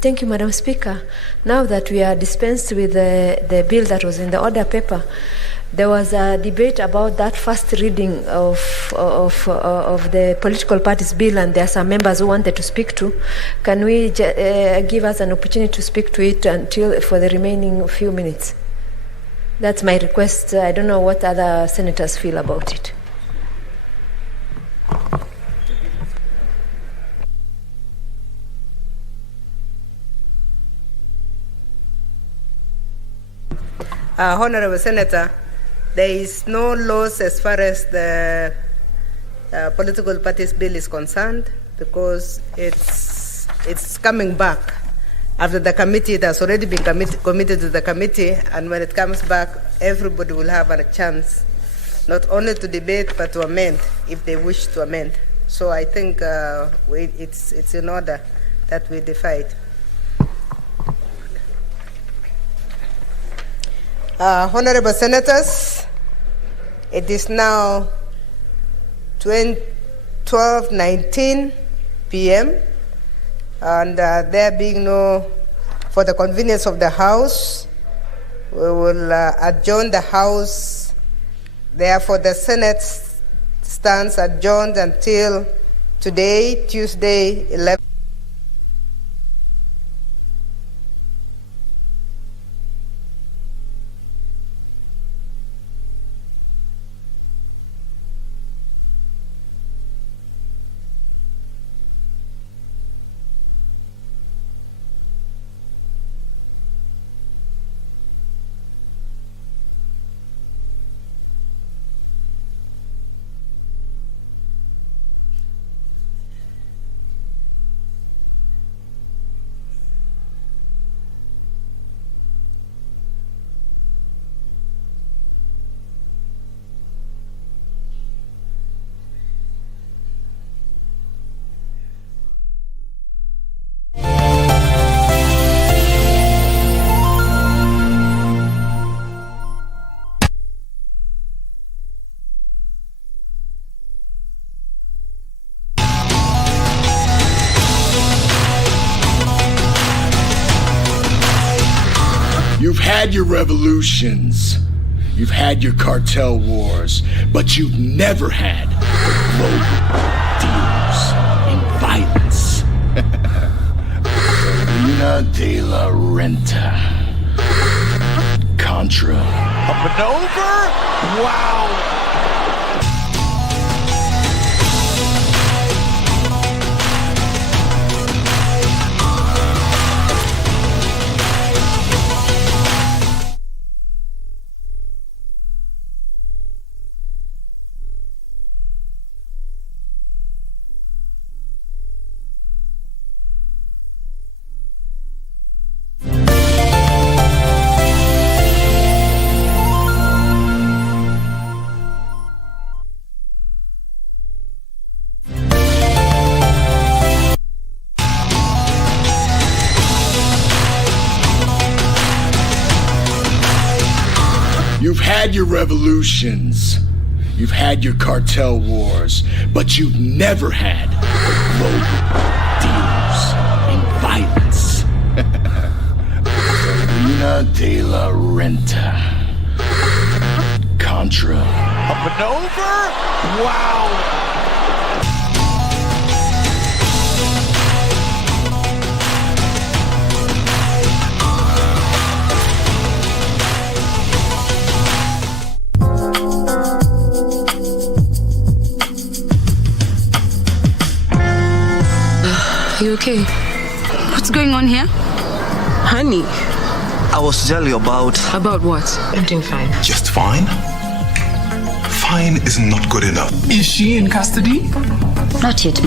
Thank you, Madam Speaker. Now that we are dispensed with the bill that was in the order paper, there was a debate about that first reading of the political parties bill, and there are some members who wanted to speak to. Can we give us an opportunity to speak to it until for the remaining few minutes? That's my request. I don't know what other senators feel about it. Honorable Senator, there is no loss as far as the political parties bill is concerned, because it's coming back after the committee. It has already been committed to the committee, and when it comes back, everybody will have a chance not only to debate but to amend if they wish to amend. So I think it's in order that we defer it. Honorable Senators, it is now 12:19 p.m. and there being no, for the convenience of the House, we will adjourn the House. Therefore, the Senate stands adjourned until today, Tuesday, 11. had your revolutions. You've had your cartel wars, but you've never had global deals in violence. Luna de la Renta. Contra. Up and over? Wow! You've had your revolutions, you've had your cartel wars, but you've never had global deals in violence. Luna de la Renta. Contra. Up and over? Wow! You okay? What's going on here? Honey. I was telling you about... About what? I'm doing fine. Just fine? Fine is not good enough. Is she in custody? Not yet,